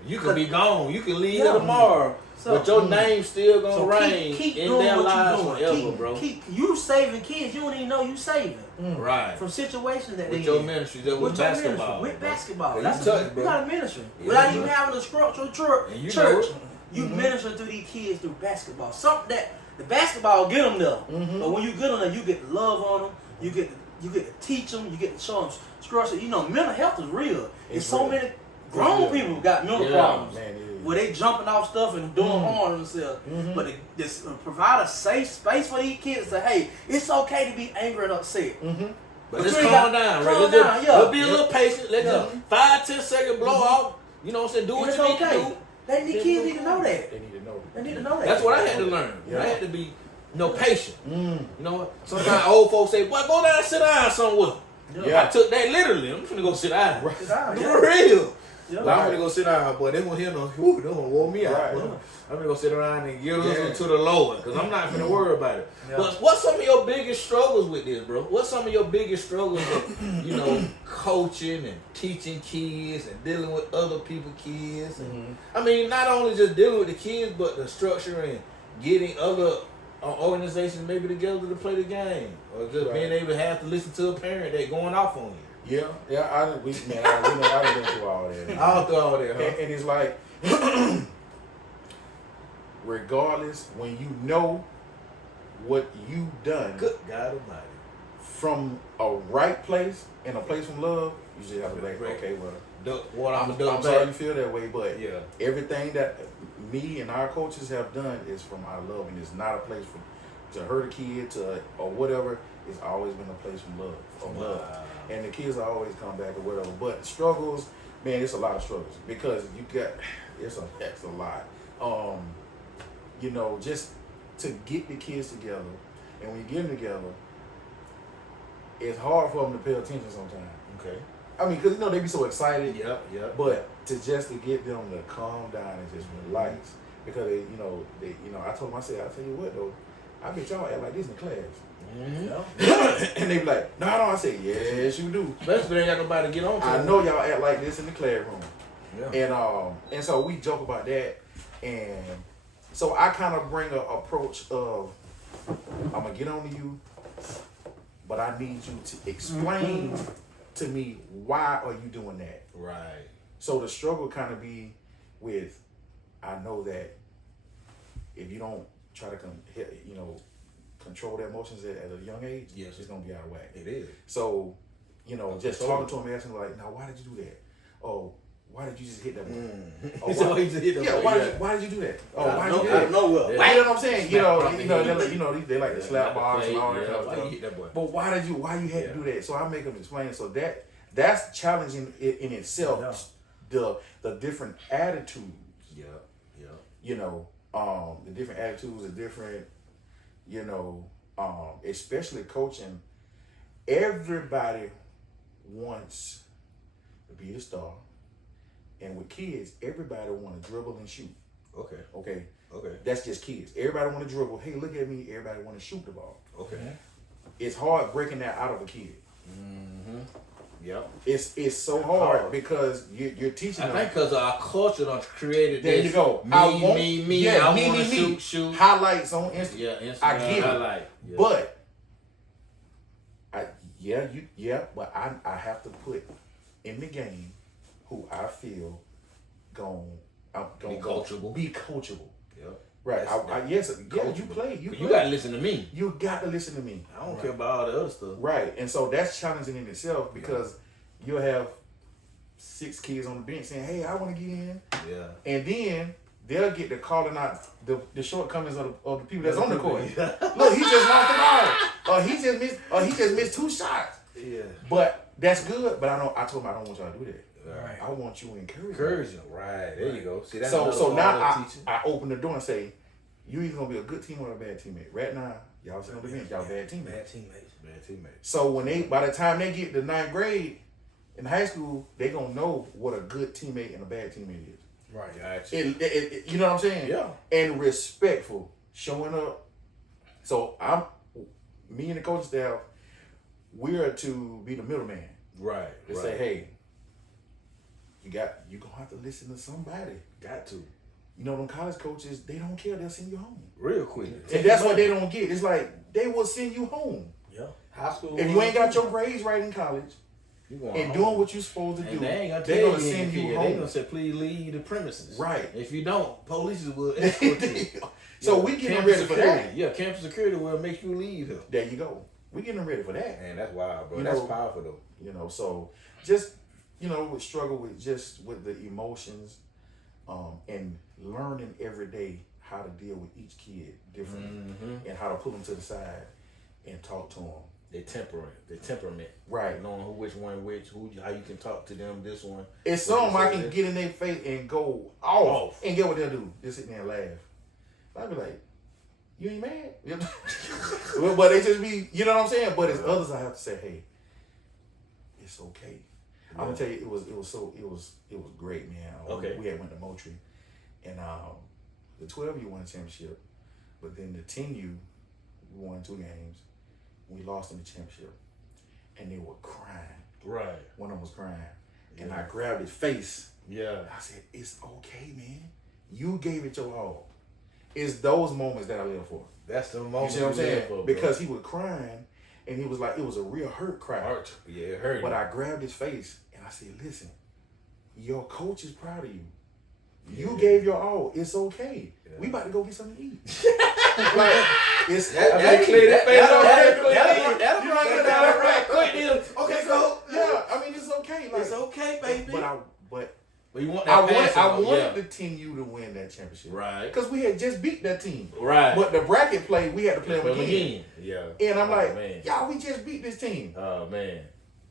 You can be gone. You can leave tomorrow, but your name still gonna reign in their lives forever, bro. You saving kids. You don't even know you saving. Right. From situations that with they your in. ministry, with basketball. With basketball. That's you got a ministry. Without even having a structural church, you minister to these kids through basketball. Something that the basketball get them there. But when you get them there, you get to love on them. You get to teach them. You get to show them structure. You know, mental health is real. There's so many grown people who got mental problems. Where they jumping off stuff and doing harm to themselves. But this provide a safe space for these kids to say, hey, it's okay to be angry and upset. But just calm down, right? Let's be a little patient. Let them 5-10 second blow off. You know what I'm saying? Do what you need to do. The kids need to know that. They need to know. They need to know that. That's what I had to learn. I had to be patient. You know what? Sometimes old folks say, boy, go down and sit down somewhere. I took that literally. I'm finna go sit down. For real. I'm gonna go sit down, boy. They won't hear no. They gonna wore me out. I'm gonna go sit around and give them to the Lord, because I'm not gonna worry about it. But what's some of your biggest struggles with this, bro? What's some of your biggest struggles with, coaching and teaching kids and dealing with other people's kids? And, I mean, not only just dealing with the kids, but the structure and getting other organizations maybe together to play the game, or just being able to have to listen to a parent that going off on you. I done been through all that. All through all that, huh? And it's like, regardless, when you know what you done, Good God Almighty, from a right place and a place from love, you just have to be like, okay, well, I'm sorry you feel that way, but everything that me and our coaches have done is from our love, and it's not a place to hurt a kid or whatever. It's always been a place from love, and the kids always come back or whatever. But struggles, man, it's a lot of struggles because it's a lot. Just to get the kids together, and when you get them together, it's hard for them to pay attention sometimes. Okay. I mean, because they be so excited. Yep. But to get them to calm down and just relax, because I told them, I tell you what though, I bet y'all act like this in class. And they be like, no. I say, yes, you do. Especially they ain't got nobody to get on to. I know y'all act like this in the classroom. And so we joke about that, and so I kind of bring an approach of, I'm gonna get on to you, but I need you to explain to me, why are you doing that? Right. So the struggle kind of be with, I know that if you don't try to control their emotions at a young age, it's gonna be out of whack. It is. So, just talking to him, asking like, now why did you do that? Oh, why did you just hit that one? Oh, why did you do that? Oh, why did you do that? Nowhere. You know what I'm saying? They like to slap box and all that kind of stuff. But why you had to do that? So I make them explain. So that's challenging in itself. The different attitudes. The different attitudes are different. Especially coaching. Everybody wants to be the star. And with kids, everybody want to dribble and shoot. Okay. That's just kids. Everybody want to dribble. Hey, look at me. Everybody want to shoot the ball. It's hard breaking that out of a kid. It's so hard because you're teaching them. I think because our culture done created there this. You go. Me. I want to shoot. Highlights on Instagram. Instagram. I get highlight. it. But but I have to put in the game who I feel I'm gonna be coachable. Be coachable. Right. You play. You gotta listen to me. You got to listen to me. I don't care about all the other stuff. Right. And so that's challenging in itself because you'll have 6 kids on the bench saying, "Hey, I want to get in," and then they'll get to calling out the shortcomings of the people that's on the court. Look, he just lost the ball, or he just missed 2 shots. Yeah. But that's good. But I told him I don't want y'all to do that. Right. I want you to encourage them. Right. There you go. See, that's so now teaching. I open the door and say, you either gonna be a good team or a bad teammate. Right now, y'all sitting on the bench, y'all bad teammates. Bad teammates. So by the time they get to 9th grade in high school, they gonna know what a good teammate and a bad teammate is. Right. Gotcha. You know what I'm saying? Yeah. And respectful, showing up. So me and the coaching staff, we're to be the middleman. Right. To say, hey, you gonna have to listen to somebody. Got to. You know, them college coaches, they don't care. They'll send you home. Real quick. And that's what they don't get. It's like, they will send you home. Yeah. High school. If you ain't got your grades right in college and doing what you're supposed to do, they're going to send you home. They're going to say, please leave the premises. Right. If you don't, police will escort you. So we getting ready for that. Yeah, campus security will make you leave here. There you go. We getting ready for that. Man, that's wild, bro. You That's know, powerful, though. You know, so just, we struggle with the emotions and learning every day how to deal with each kid differently and how to put them to the side and talk to them. Their temperament. Right. Knowing which one, how you can talk to them, this one. It's something I can get in their face and go off and get what they'll do. Just sit there and laugh. I'd be like, you ain't mad? But they just be, you know what I'm saying? But as others, I have to say, hey, it's okay. I'm gonna tell you, it was great, man. Okay. We had went to Moultrie, and the 12U won the championship, but then the 10U, we won 2 games. We lost in the championship, and they were crying. Right. One of them was crying, and I grabbed his face. Yeah. I said, "It's okay, man. You gave it your all." It's those moments that I live for. That's the moment. You see what I'm saying? For, because he was crying, and he was like, it was a real hurt cry. Yeah, it hurt. But I grabbed his face and I said, "Listen, your coach is proud of you. You gave your all. It's okay. We about to go get something to eat." Like, it's okay, so yeah, I mean, it's okay. Like, it's okay, baby. But you want I that wanted the 10U to win that championship. Right. Because we had just beat that team. Right. But the bracket play, we had to play them again. Yeah. And I'm like, man. y'all, we just beat this team. Oh, man.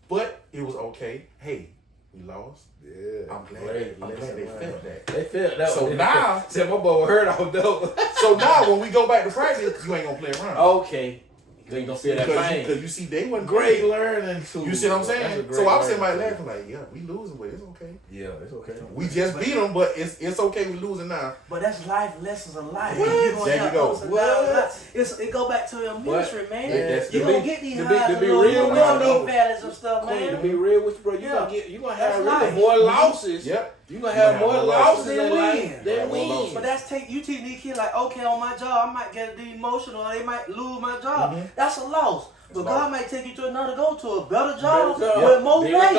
But it was okay. Hey, we lost. Yeah. I'm glad they felt that. They felt that. So now, said my boy hurt off though. so now when we go back to practice, you ain't gonna play around. Okay. You gonna feel that pain. Because you see, they wasn't great learning too. You see what I'm saying? So I was sitting like laughing, like, yeah, we losing, but it's okay. Yeah, it's okay. We just beat them, but it's okay. We losing now. But that's life lessons of life. What? There you go. It go back to your ministry, man. That's You gonna get these highs to be real with you, these valleys and stuff, man. To be real with you, bro, you gonna have really life. more losses. Yep. You gonna have more losses than wins. wins. But you teach these kids like, okay, on my job, I might get emotional, or they might lose my job. That's a loss. But God might take you to go to a better job with more money.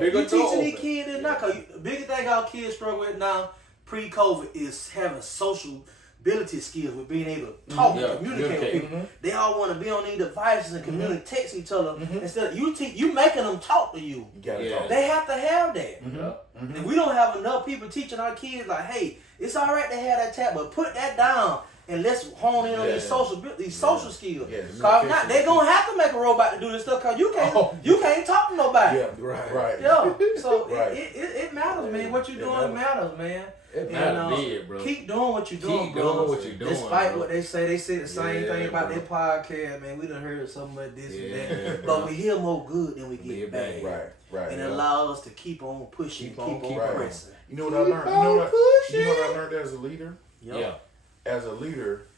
You teaching these kids that now, because the biggest thing our kids struggle with now, pre-COVID, is having social ability skills with being able to talk and communicate with people. They all want to be on these devices and communicate, text each other. Instead of you making them talk to you. They have to have that. And we don't have enough people teaching our kids like, hey, it's all right to have that chat, but put that down. And let's hone in on these social skills. Cause not they gonna have to make a robot to do this stuff. Cause you can't talk to nobody. Yeah, right. Yeah. So it matters, man. What you doing matters, man. It matters, bro. Keep doing what you're doing, Keep doing what you're doing. Despite what they say the same thing about their podcast, man. We done heard so much this and that, but we hear more good than we get bad. Right. And it allows us to keep on pushing, keep on pressing. You know what I learned? You know what I learned as a leader? Yeah. As a leader,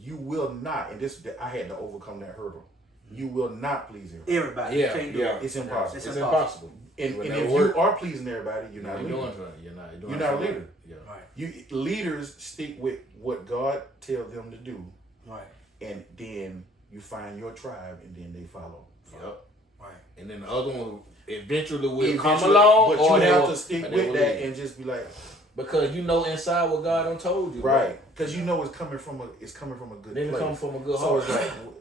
you will not, and I had to overcome that hurdle. You will not please everybody. Everybody. You can't do it. It's impossible. It's impossible. And if you are pleasing everybody, you're not a leader. You're not a leader. Yeah. Right. Leaders stick with what God tells them to do. Right. And then you find your tribe, and then they follow. Yep. Right. And then the other one eventually will come along, but you have to stick with that and just be like. Because you know inside what God done told you. Right. Because you know it's coming from a good place. Then it comes from a good so heart. it's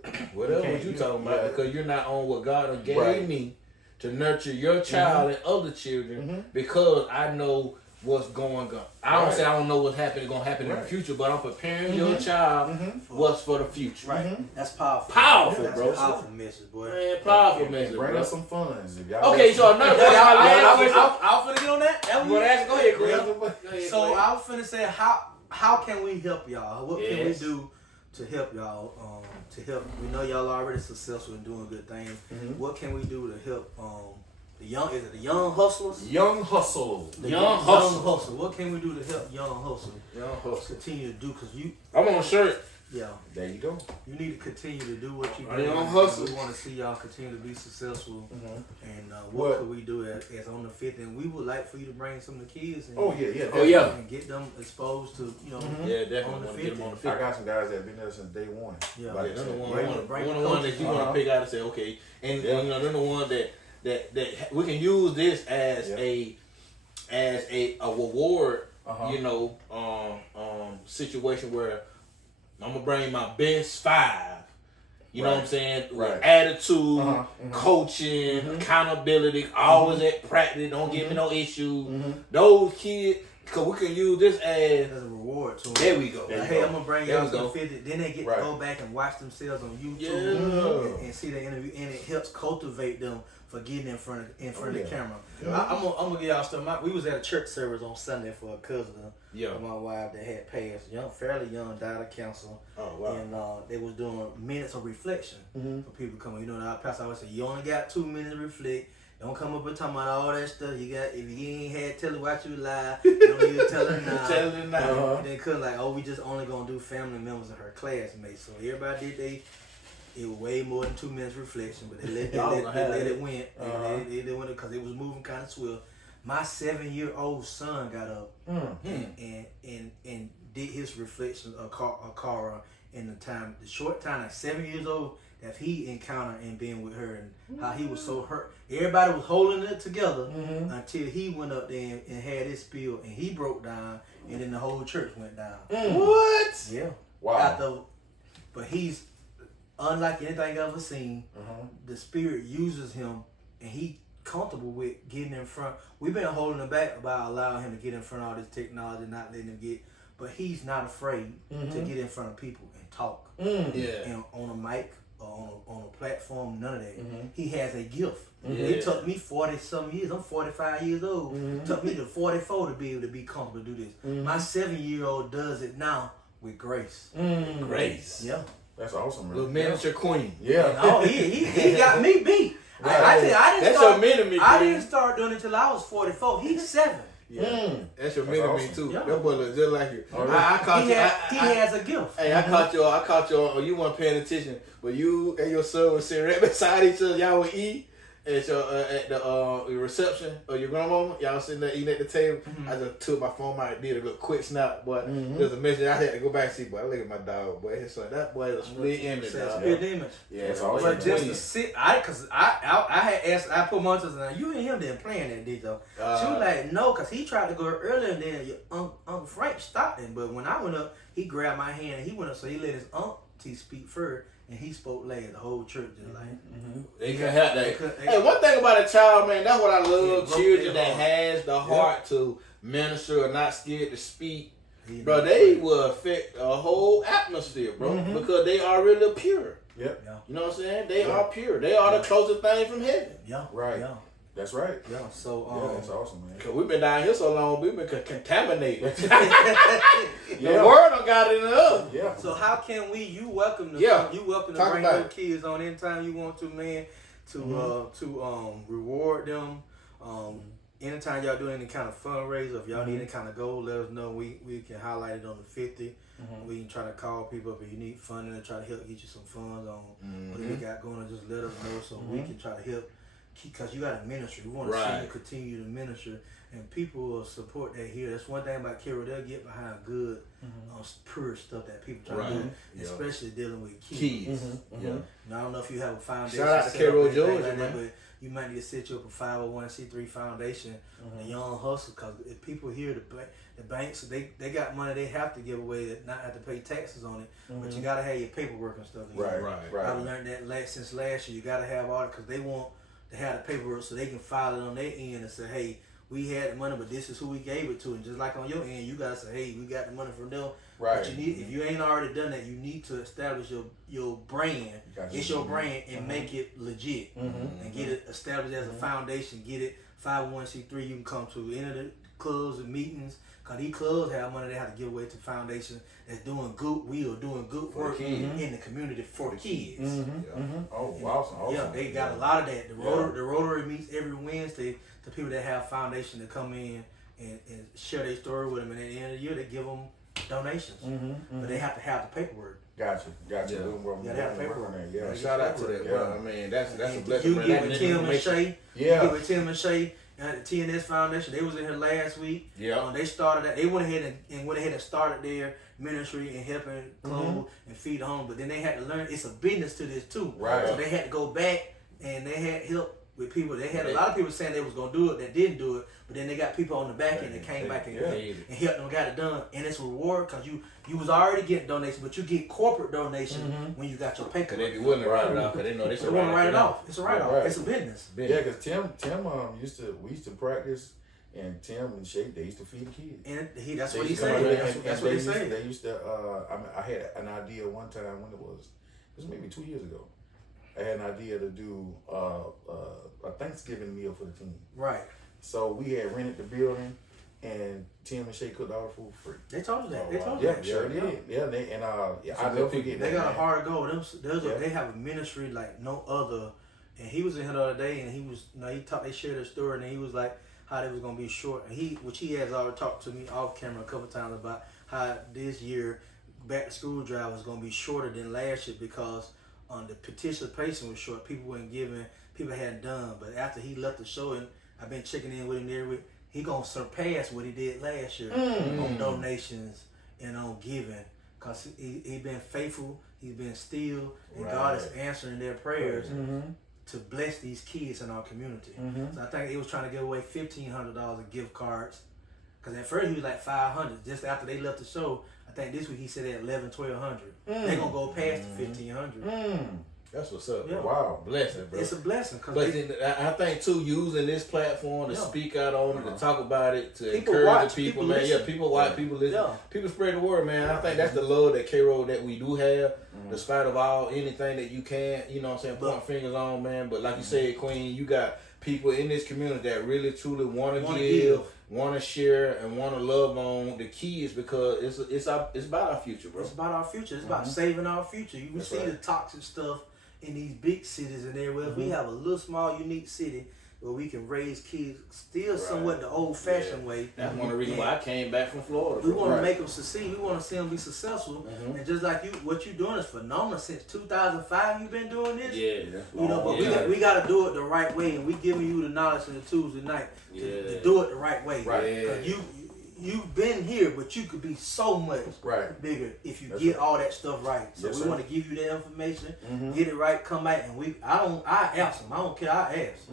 like, whatever you talking about, because you're not on what God done gave me to nurture your child and other children because I know what's going on. I don't say I don't know what's going to happen in the future, but I'm preparing your child what's for the future. Right. That's powerful. Powerful, That's bro. a powerful message, boy. Man, powerful And message, bring bro. us some funds. If y'all Okay, so another question. I'll finna get on that. You want to ask? Go ahead, Chris. So I was finna say, how can we help y'all? What can we Yes. do to help y'all? We know y'all already successful in doing good things. What can we do to help the young hustlers? Young hustle. Young hustle. What can we do to help young hustlers Young hustle. continue to do? Because I want a shirt. There you go. you need to continue to do what you do. Young hustlers. We want to see y'all continue to be successful. And What? what could we do as on the 5th? And we would like for you to bring some of the kids. And, Oh yeah. and get them exposed to Yeah, definitely On the want to get them on the I 5th. got some guys that have been there since day one. Yeah. Like They're I the said, one, Bring the one that you want to pick out and say, okay, and you know, they're the one that we can use this as a reward, you know, situation where I'm gonna bring my best 5. You know what I'm saying? With Right. attitude, coaching, accountability, always at practice, don't give me no issue. Those kids, cause we can use this as a reward to them. there we go. There Like, you hey, go. I'm gonna bring There y'all we to the go. 50. Then they get Right. to go back and watch themselves on YouTube Yeah. and see the interview, and it helps cultivate them for getting in front of the yeah. camera. Yeah. I'm gonna give y'all stuff. We was at a church service on Sunday for a cousin Yeah. of my wife that had passed, fairly young, died of cancer. Oh wow. And they was doing minutes of reflection for people coming. You know, our pastor always say, you only got 2 minutes to reflect. Don't come up and talk about all that stuff. You got, if you ain't had tell her watch you lie, don't even tell her now. Tell her now. And they could like, we just only gonna do family members of her classmates. So everybody did it was way more than 2 minutes reflection, but they let it went. They went because it was moving kind of swift. My 7-year-old son got up and did his reflection of Cara in the short time, like 7 years old, that he encountered and being with her, and how he was so hurt. Everybody was holding it together until he went up there and had his spill, and he broke down, and then the whole church went down. What? Yeah. Wow. But he's unlike anything I've ever seen. The Spirit uses him, and he comfortable with getting in front. We've been holding him back about allowing him to get in front of all this technology, not letting him get. But he's not afraid to get in front of people and talk. Yeah. And on a mic or on a platform, none of that. He has a gift. Yeah. It took me 40-some years. I'm 45 years old. It took me to 44 to be able to be comfortable to do this. My 7-year-old does it now with grace. Grace. Yeah. That's awesome, Little man. miniature queen. Yeah. Oh, he got me beat. I tell you, I didn't That's start. your mini-me, I Queen. didn't start doing it till I was 44. He's 7. Yeah. That's your That's mini me awesome. too. Yeah. That boy look just like you. Oh, I caught He you. has a gift. Hey, I caught you. Oh, you weren't paying attention, but you and your son were sitting right beside each other. Y'all would eat at the reception of your grandmama. Y'all sitting there eating at the table. I just took my phone out and did a little quick snap. But there's a message I had to go back and see. Boy, look at my dog. Boy, his son. That boy is a split image. Says Dog. split image. Yeah, That's boy, awesome. But just queen. to sit, cause I had asked, I put Montes in. You and him didn't plan that, did you? She was like, no, cause he tried to go earlier, and then your Uncle Frank stopped him. But when I went up, he grabbed my hand and he went up, so he let his auntie speak first, and he spoke later. The whole church just like. They can have They that. could- Hey, one thing about a child, man, that's what I love. Yeah, Children that heart. has the heart to minister or not scared to speak. He Bro, not they afraid. will affect a whole atmosphere, bro, because they are really pure. Yep. Yeah. You know what I'm saying? They are pure. They are the closest thing from heaven. Yeah. Right. Yeah. That's right. Yeah. So Yeah, that's awesome, man. Cause we've been down here so long, we've been contaminated. Yeah. The world done got it in us. Yeah. So how can we? You welcome to Yeah. you welcome to Talk bring about your it. kids on anytime you want to, man. To reward them. Anytime y'all do any kind of fundraiser, if y'all need any kind of goal, let us know. We can highlight it on the 50. We can try to call people up if you need funding and try to help get you some funds on what you got going on. Just let us know so we can try to help. Because you got a ministry. We want to see Right. you continue to minister. And people will support that here. That's one thing about Cairo. They'll get behind good, pure stuff that people try to do, Right. Yeah. especially dealing with kids. Keys. Yeah. Now, I don't know if you have a foundation. Shout out to set up or Cairo, anything Georgia, like that, man. but you might need to set you up a 501c3 foundation, a young hustle, because if people here, the banks, they got money they have to give away that not have to pay taxes on it, but you got to have your paperwork and stuff. Right. Right. Right. I've learned that since last year. You got to have all it because they want to have the paperwork so they can file it on their end and say, hey, we had the money, but this is who we gave it to. And just like on your end, you gotta say, hey, we got the money from them. Right. But you need, if you ain't already done that, you need to establish your brand. It's your brand and make it legit and get it established as a foundation. Get it 501c3. You can come to any of the clubs and meetings. Cause these clubs have money they have to give away to foundation that's doing goodwill, doing good work in the community for the kids. Oh, awesome. Yeah, they got a lot of that. The Rotary meets every Wednesday to people that have foundation to come in and share their story with them. And at the end of the year, they give them donations. But they have to have the paperwork. Gotcha. Yeah, they have the paperwork. Yeah. Shout out to that, bro. I mean, that's a blessing. You get with Tim and Shay. Yeah. You get with Tim and Shay at the TNS Foundation. They was in here last week. Yeah. They started that. They went ahead and started their ministry and helping clothe and feed the home. But then they had to learn it's a business to this too. Right. So they had to go back and they had help with people. They had a lot of people saying they was gonna do it that didn't do it. But then they got people on the back end that came back and helped them, got it done. And it's a reward because you was already getting donations, but you get corporate donations when you got your paper. Cause they be willing to write it off, cause they know they want to write it off. It's a write-off. Right. It's a business. Yeah, because Tim we used to practice, and Tim and Shay, they used to feed the kids. And that's They what he used to- said. That's what he used- said. They used to. I had an idea one time when it was maybe 2 years ago. I had an idea to do a Thanksgiving meal for the team. Right. So we had rented the building, and Tim and Shay cooked all the food for free. They told you that. They told you Yeah, that. sure did. Yeah, I never forget They that. got a man. hard goal. They have a ministry like no other. And he was in here the other day, and he was, they shared their story, and he was like how they was gonna be short. And which he has already talked to me off camera a couple times about how this year back to school drive was gonna be shorter than last year because the participation was short. People weren't giving. People hadn't done. But after he left the show, and I've been checking in with him every week, he gonna surpass what he did last year on donations and on giving. Cause he been faithful. He's been still, and God is answering their prayers to bless these kids in our community. So I think he was trying to give away $1,500 of gift cards. Cause at first he was like $500. Just after they left the show, I think this week he said at $1,100-1,200. They gonna go past the $1,500. That's what's up. Yeah. Wow. Blessing, bro. It's a blessing. Cause But I think too, using this platform to speak out on it, to talk about it, to People encourage watch, the people, people man. listen. Yeah, people watch, people listen, Yeah. people spread the word, man. I think that's the love that Cairo that we do have, despite of all anything that you can, point fingers on, man. But like you said, Queen, you got people in this community that really truly want to give, want to share, and want to love on the kids because it's about our future, bro. It's about our future. It's about saving our future. You see the toxic stuff in these big cities and everywhere. We have a little small unique city where we can raise kids still somewhat the old fashioned way. That's one of the reasons why I came back from Florida. We want to make them succeed. We want to see them be successful. And just like you, what you're doing is phenomenal. Since 2005, you've been doing this. Yeah, But we got to do it the right way, and we giving you the knowledge and the tools tonight to do it the right way. Right. 'Cause you've been here, but you could be so much bigger if you get all that stuff right. So we want to give you that information, get it right, come back, and I ask them. I don't care. I ask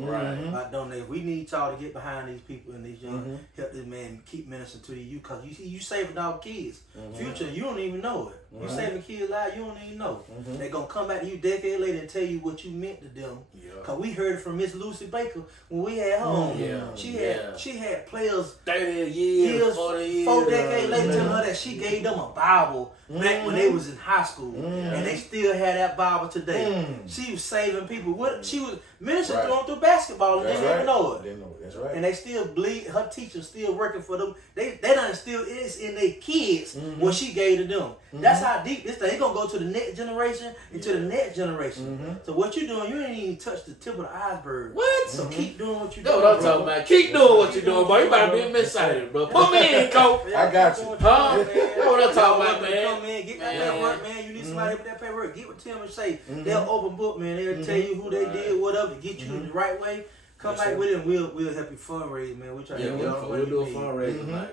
about donating. We need y'all to get behind these people and these young, help this man keep ministering to you, because you saving our kids' future. You don't even know it. You saving kids' lives. You don't even know. They're gonna come back to you decade later and tell you what you meant to them. Cause we heard it from Miss Lucy Baker when we had her on. She had players 30 years, 40 years, 4 decades later telling her that she gave them a Bible back when they was in high school, and they still had that Bible today. She was saving people. She was ministering to them through basketball, and they didn't even know it. Didn't know it. That's right. And they still bleed. Her teachers still working for them. They done still it's in their kids what she gave to them. That's how deep this thing. They gonna go to the next generation and to the next generation. So what you doing? You ain't even touched the tip of the iceberg. What? So keep doing what you That's doing. what I'm talking about. Keep doing what you're doing, boy. You better be excited, bro. Put me in, coach. I got you. Huh? That's what I'm talking about, man. Come in, get that paperwork, man. You need somebody with that paperwork. Get with Tim and Shay. They'll open book, man. They'll tell you who they did, whatever, get you the right way. Come back with it, and we'll help you fundraise, man. We try to get all we'll do a fundraiser tonight.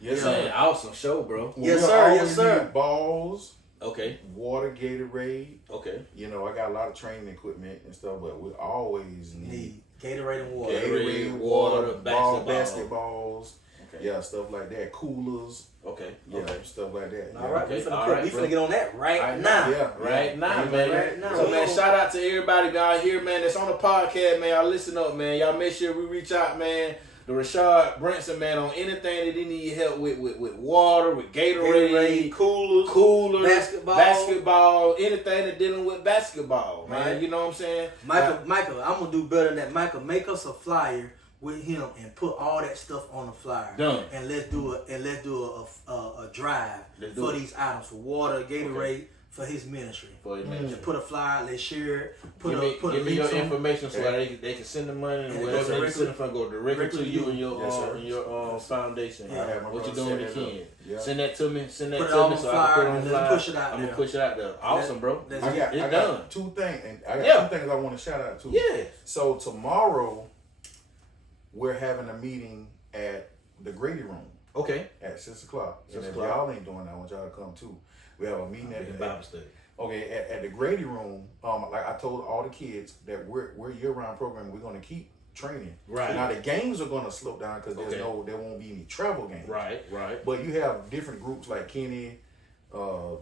Yes, Man, sir. awesome show, bro. Yes, We'll sir. Yes, always sir. need balls, Okay. water, Gatorade. Okay. I got a lot of training equipment and stuff, but we always need Gatorade and water. Gatorade, water, ball, basketball. basketballs, Okay. stuff like that. Coolers. Okay. Okay. Yeah, stuff like that. All right, Okay. we All right, finna get on that right now. Yeah, Right now, Yeah. man. Right now. So, man, shout out to everybody down here, man, that's on the podcast, man. Y'all listen up, man. Y'all make sure we reach out, man, to Rashard Brinson, man, on anything that he need help with water, with Gatorade, coolers, basketball, anything that dealing with basketball, man. Right. You know what I'm saying? Michael, I'm gonna do better than that. Michael, make us a flyer with him and put all that stuff on the flyer. Done. And let's do a drive for these items, for water, Gatorade, for his ministry. For his ministry. Just put a flyer, let's share it. Give me your information so that they can send the money and whatever they send it from go directly to you and your foundation. Yeah. I have my What you brother doing set the that kid? Yeah. Send that to me. Send that Put it to on me the so I can put flyer it on and the let's flyer. push it out I'm there. gonna push it out there. Awesome, bro. Let's I got done. two things, and I got Yeah. two things I want to shout out to. Yeah. So tomorrow, we're having a meeting at the Grady Room Okay. at 6 o'clock. 6 And if o'clock. y'all ain't doing that, I want y'all to come too. We have a meeting at the Bible study. Okay, at the Grady Room, like I told all the kids that we're year-round program. We're going to keep training. Right. Now the games are going to slow down because Okay. there won't be any travel games. Right. But you have different groups like Kenny,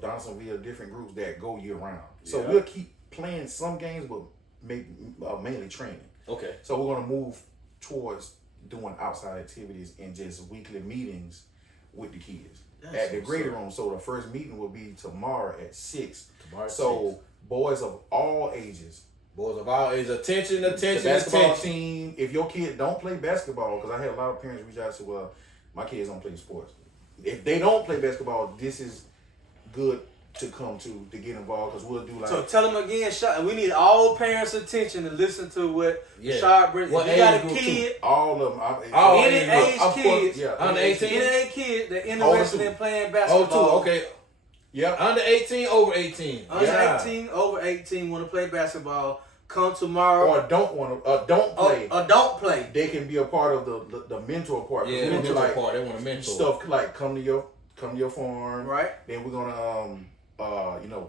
Donaldsonville, different groups that go year-round. So Yeah. we'll keep playing some games, but mainly training. Okay. So we're going to move towards doing outside activities and just weekly meetings with the kids at the Grady Room. So the first meeting will be tomorrow at 6. So boys of all ages. Boys of all ages, attention, The basketball attention. team. If your kid don't play basketball, because I had a lot of parents reach out and say, well, my kids don't play sports. If they don't play basketball, this is good to come to get involved because we'll do like. So tell them again, we need all parents' attention to listen to what Rashard Brinson. What If you got age a group kid, all of them. any age kids, Yeah, Under 18? any age kid that interested in playing Oh, basketball. two. Okay. Yeah. Under 18, over 18. Under Yeah. 18, over 18, want to play basketball, come tomorrow. Or don't want to. Don't play. Or don't play. They can be a part of the mentor part. Yeah, the mentor like part. They want to mentor. stuff like come to your farm. Right. Then we're gonna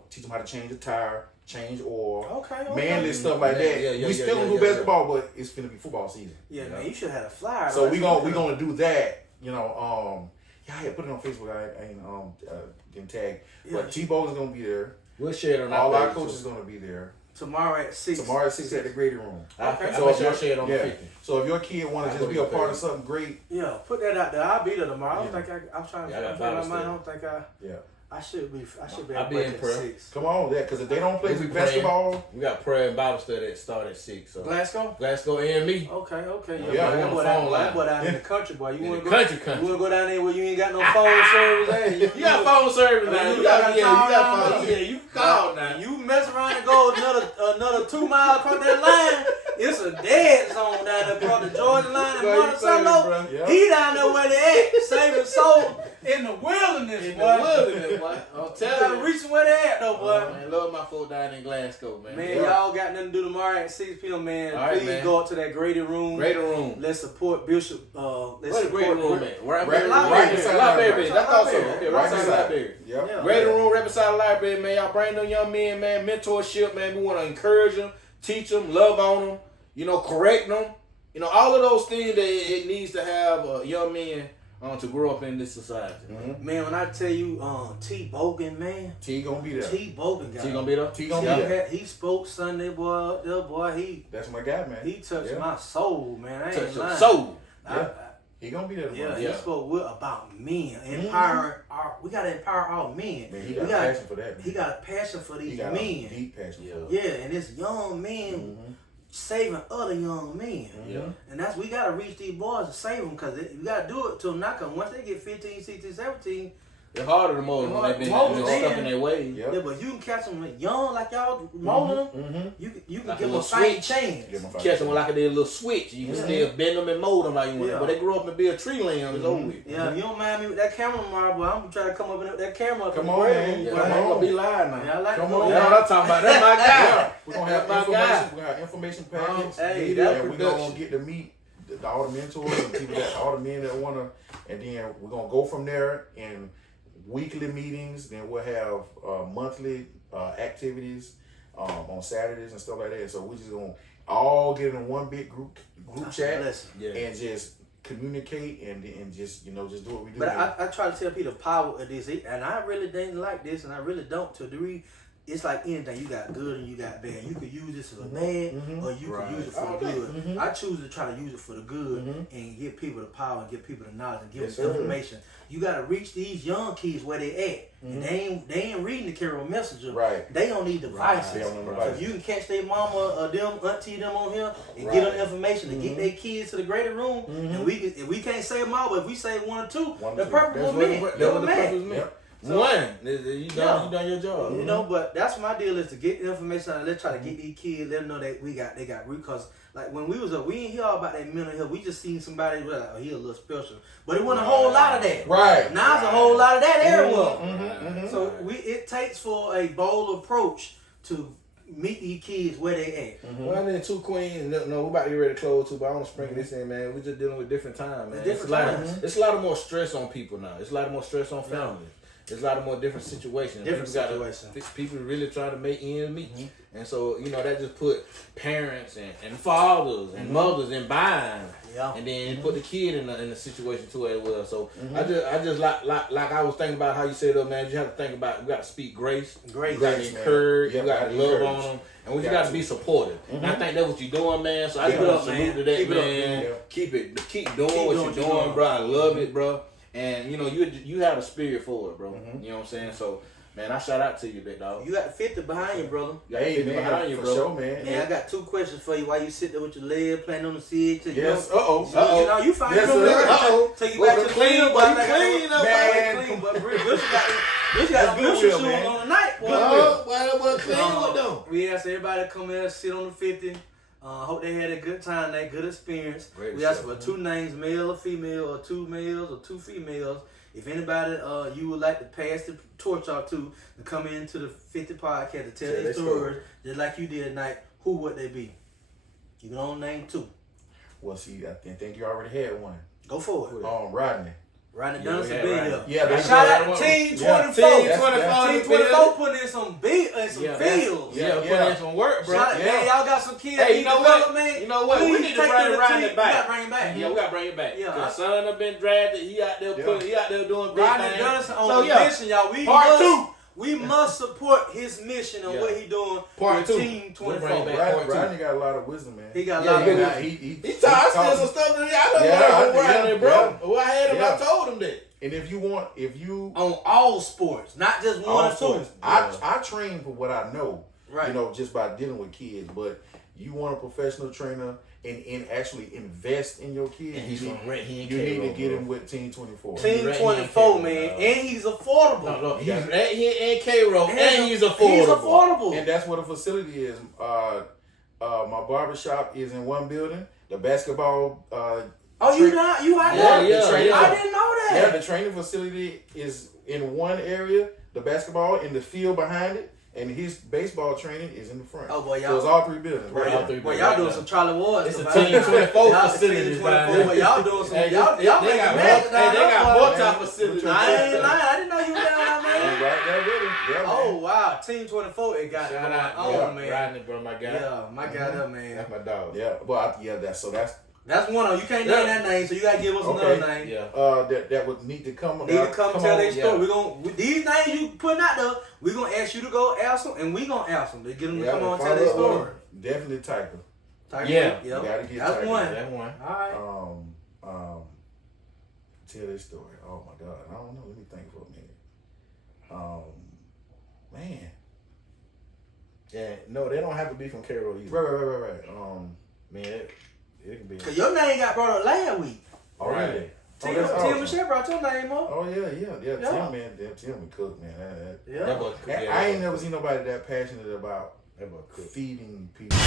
teach them how to change a tire, change oil. Okay. Manly stuff like that. We still gonna do basketball, but it's gonna be football season. Yeah, man, you should have had a flyer. So we gonna do that. I had put it on Facebook. I ain't didn't tag, but T-Bone is gonna be there. We'll share it on All our page, coaches too. gonna be there. tomorrow at 6. Tomorrow at 6 at the Grady Room. Okay. So if y'all share it on the 50. So if your kid want to just be a part of something great, Yeah, put that out there. I'll be there tomorrow. I don't Yeah. think I'm trying to Yeah, I got figure Bible out mine. I study. don't think yeah. I should be I'll at be break in at prayer. 6. Come on, because if they don't play We'll be basketball, We got prayer and Bible study that start at 6. So Glasgow? Glasgow and me. Okay. Yeah, that on boy the phone line. that boy down in the country, boy. You In wanna the go? country. You wanna go down there where you ain't got no phone service? Hey, You got phone service now. You got phone. phone. Yeah, you can call now. You mess around and go another 2 miles across that line. It's a dead zone down there across the Georgia line in Bro, you Monticello. funny, bro. Yeah. He down there where they at, saving souls in the wilderness, In boy. the wilderness, boy. I'm You telling gotta you. reach where they at, though, boy. Man, love my folk down in Glasgow, man. Man, Yeah. y'all got nothing to do tomorrow at 6 p.m., man. All right, Please man. go up to that Grady Room. Greater room. Let's support Bishop. Where's the greater room at? Right Right Library. beside Library. the That's also library. okay. Right beside the beside. library. Yep. Yeah. Greater room, right beside the library, man. Y'all bring them young men, man. Mentorship, man. We want to encourage them, teach them, love on them. Correct them. All of those things that it needs to have young men to grow up in this society. Mm-hmm. Man, when I tell you, T. Bogan, man. T gonna be there. T. Bogan got He gonna be there? T gonna be there. He spoke Sunday, boy. He That's my guy, man. touched Yeah. my soul, man. I ain't Touch your lying. soul. Yeah. He gonna be there Yeah, tomorrow. he Yeah. spoke about men, empowering we gotta empower our men. Man, he We got a passion for that. Man. He got a passion for He these got a men. deep passion Yeah. for it. Yeah, and it's young men Mm-hmm. saving other young men. Yeah. And we gotta reach these boys to save them, because we gotta do it to them now, because once they get 15, 16, 17, It's harder to mold them when they've been stuck in their ways. Yep. yeah, but you can catch them young like y'all molding them. Mm-hmm. You can Like give a them a little fighting switch. chance. Give him a Catch them like a little switch. You can still bend them and mold them like you want. Yeah. But they grow up and be a tree limb. It's over with. Yeah, you don't mind me with that camera tomorrow, boy. I'm gonna try to come up with that camera. Come on, man. Yeah, Come I'm gonna on. be live now. Yeah, I like Come to on. go That's down. what I'm talking about. That's my guy. We're gonna have That's my guy. information. We're gonna have information packets. Hey, Media that's And we're production. gonna get to meet all the mentors and people all the men that wanna, and then we're gonna go from there in weekly meetings. Then we'll have monthly activities on Saturdays and stuff like that. So we're just gonna all get in one big group That's a chat blessing. Yeah. and just communicate and just just do what we do. But I try to tell people the power of this, and I really didn't like this, and I really don't to a degree. It's like anything, you got good and you got bad. You could use this for the bad, or you could use it for the good. I choose to try to use it for the good and give people the power and give people the knowledge and give them information. You got to reach these young kids where they at. And they ain't reading the Cairo Messenger. Right. They don't need devices. They don't need So devices. if you can catch their mama or them auntie them on here and get them information and get their kids to the greater room, and if we can't say them all, but if we say one or two, the purpose was meant. That's what the purpose meant. Yep. So, you done your job. But that's my deal is to get the information out. Let's try to get these kids. Let them know that they got root. Cause like when we was up, we didn't hear all about that mental health. We just seen somebody like, oh, he a little special, but it wasn't a whole lot of that. Right. Now it's a whole lot of that everywhere. So it takes for a bold approach to meet these kids where they at. Well, and then two queens. No, we about to get ready to close too, but I want to sprinkle this in, man. We just dealing with different times, man. It's a lot of more stress on people now. It's a lot of more stress on families. There's a lot of more different situations. People really try to make ends meet. And so, that just put parents and fathers and mothers in bind. Yeah. And then put the kid in a situation too as well. So I just like I was thinking about how you said, man, you have to think about, we got to speak grace. You got to encourage. You got to love on them. And we just got to be supportive. And I think that's what you're doing, man. So I give up, salute to that, man. Keep doing what you're doing, bro. I love it, bro. And you have a spirit for it, bro. You know what I'm saying? So, man, I shout out to you, big dog. You got 50 behind you, brother. Hey, man, behind you, bro. Sure, man. Man, I got two questions for you. While you sit there with your leg playing on the seat. Yes. You find yes, take you back to the clean, but clean up, man. But Rich got a good shoes on tonight, boy. What clean with them? We asked everybody to come here, sit on the 50. Hope they had a good time, that good experience. We asked for 2 names, male or female, or 2 males or 2 females. If anybody you would like to pass the torch out to come into the 50 podcast to tell their stories, just like you did tonight, who would they be? You can only name 2. Well, see, I think you already had one. Go for it. Rodney. Rodney Dunn's been here. Yeah, shout out to Team 24. Team 24 putting in some beat and some feels. Putting in some work, bro. Shout out, man, y'all got some kids. Hey, you know what? We need to bring Rodney back. We got to bring him back. Yeah, we got to bring it back. Yeah, his son have been drafted. He out there doing big Rodney things. Dunn's on the mission, y'all. Part 2. We must support his mission and what he doing Part with 2. Team 24. Rodney got a lot of wisdom, man. He got a lot of wisdom. He taught us some stuff that I don't know Rodney, bro. Well, I had him. I told him that. And if you on all sports, not just one or two. I train for what I know, right? Just by dealing with kids. But you want a professional trainer and actually invest in your kids. And you need to get him with Team 24. Team 24, man, and he's affordable. He's in Cairo, and he's affordable. He's affordable, and that's what a facility is. My barber shop is in one building. The basketball. You out there? I didn't know that. Yeah, the training facility is in one area, the basketball in the field behind it, and his baseball training is in the front. Oh boy, y'all. So it's all 3 buildings. Y'all doing some Charlie Ward. It's a Team 24 facility. Y'all doing some. Y'all they got multi facilities. I didn't know you were down there, man. Right there with him. Yeah, oh wow, Team 24, it got man. Rodney, bro, my guy. Yeah, my guy, there, man. That's my dog. Yeah, well, that's one of them. You can't name that name, so you gotta give us another name. Yeah. That would need to come. Tell their story. These names you putting out there, we're gonna ask you to go ask them, and we gonna ask them to get them to come on and tell their story. Definitely Tiger. Yeah. You gotta get That's Tiger. one. That's one. All right. Tell their story. Oh my God, I don't know. Let me think for a minute. Man. Yeah. No, they don't have to be from Cairo either. Right. Man. It can be. Cause your name got brought up last week. All right. Tim Michelle brought your name up. Oh yeah. Tim, man. Tim and Cook, man. Yeah. I ain't never seen nobody that passionate about feeding people.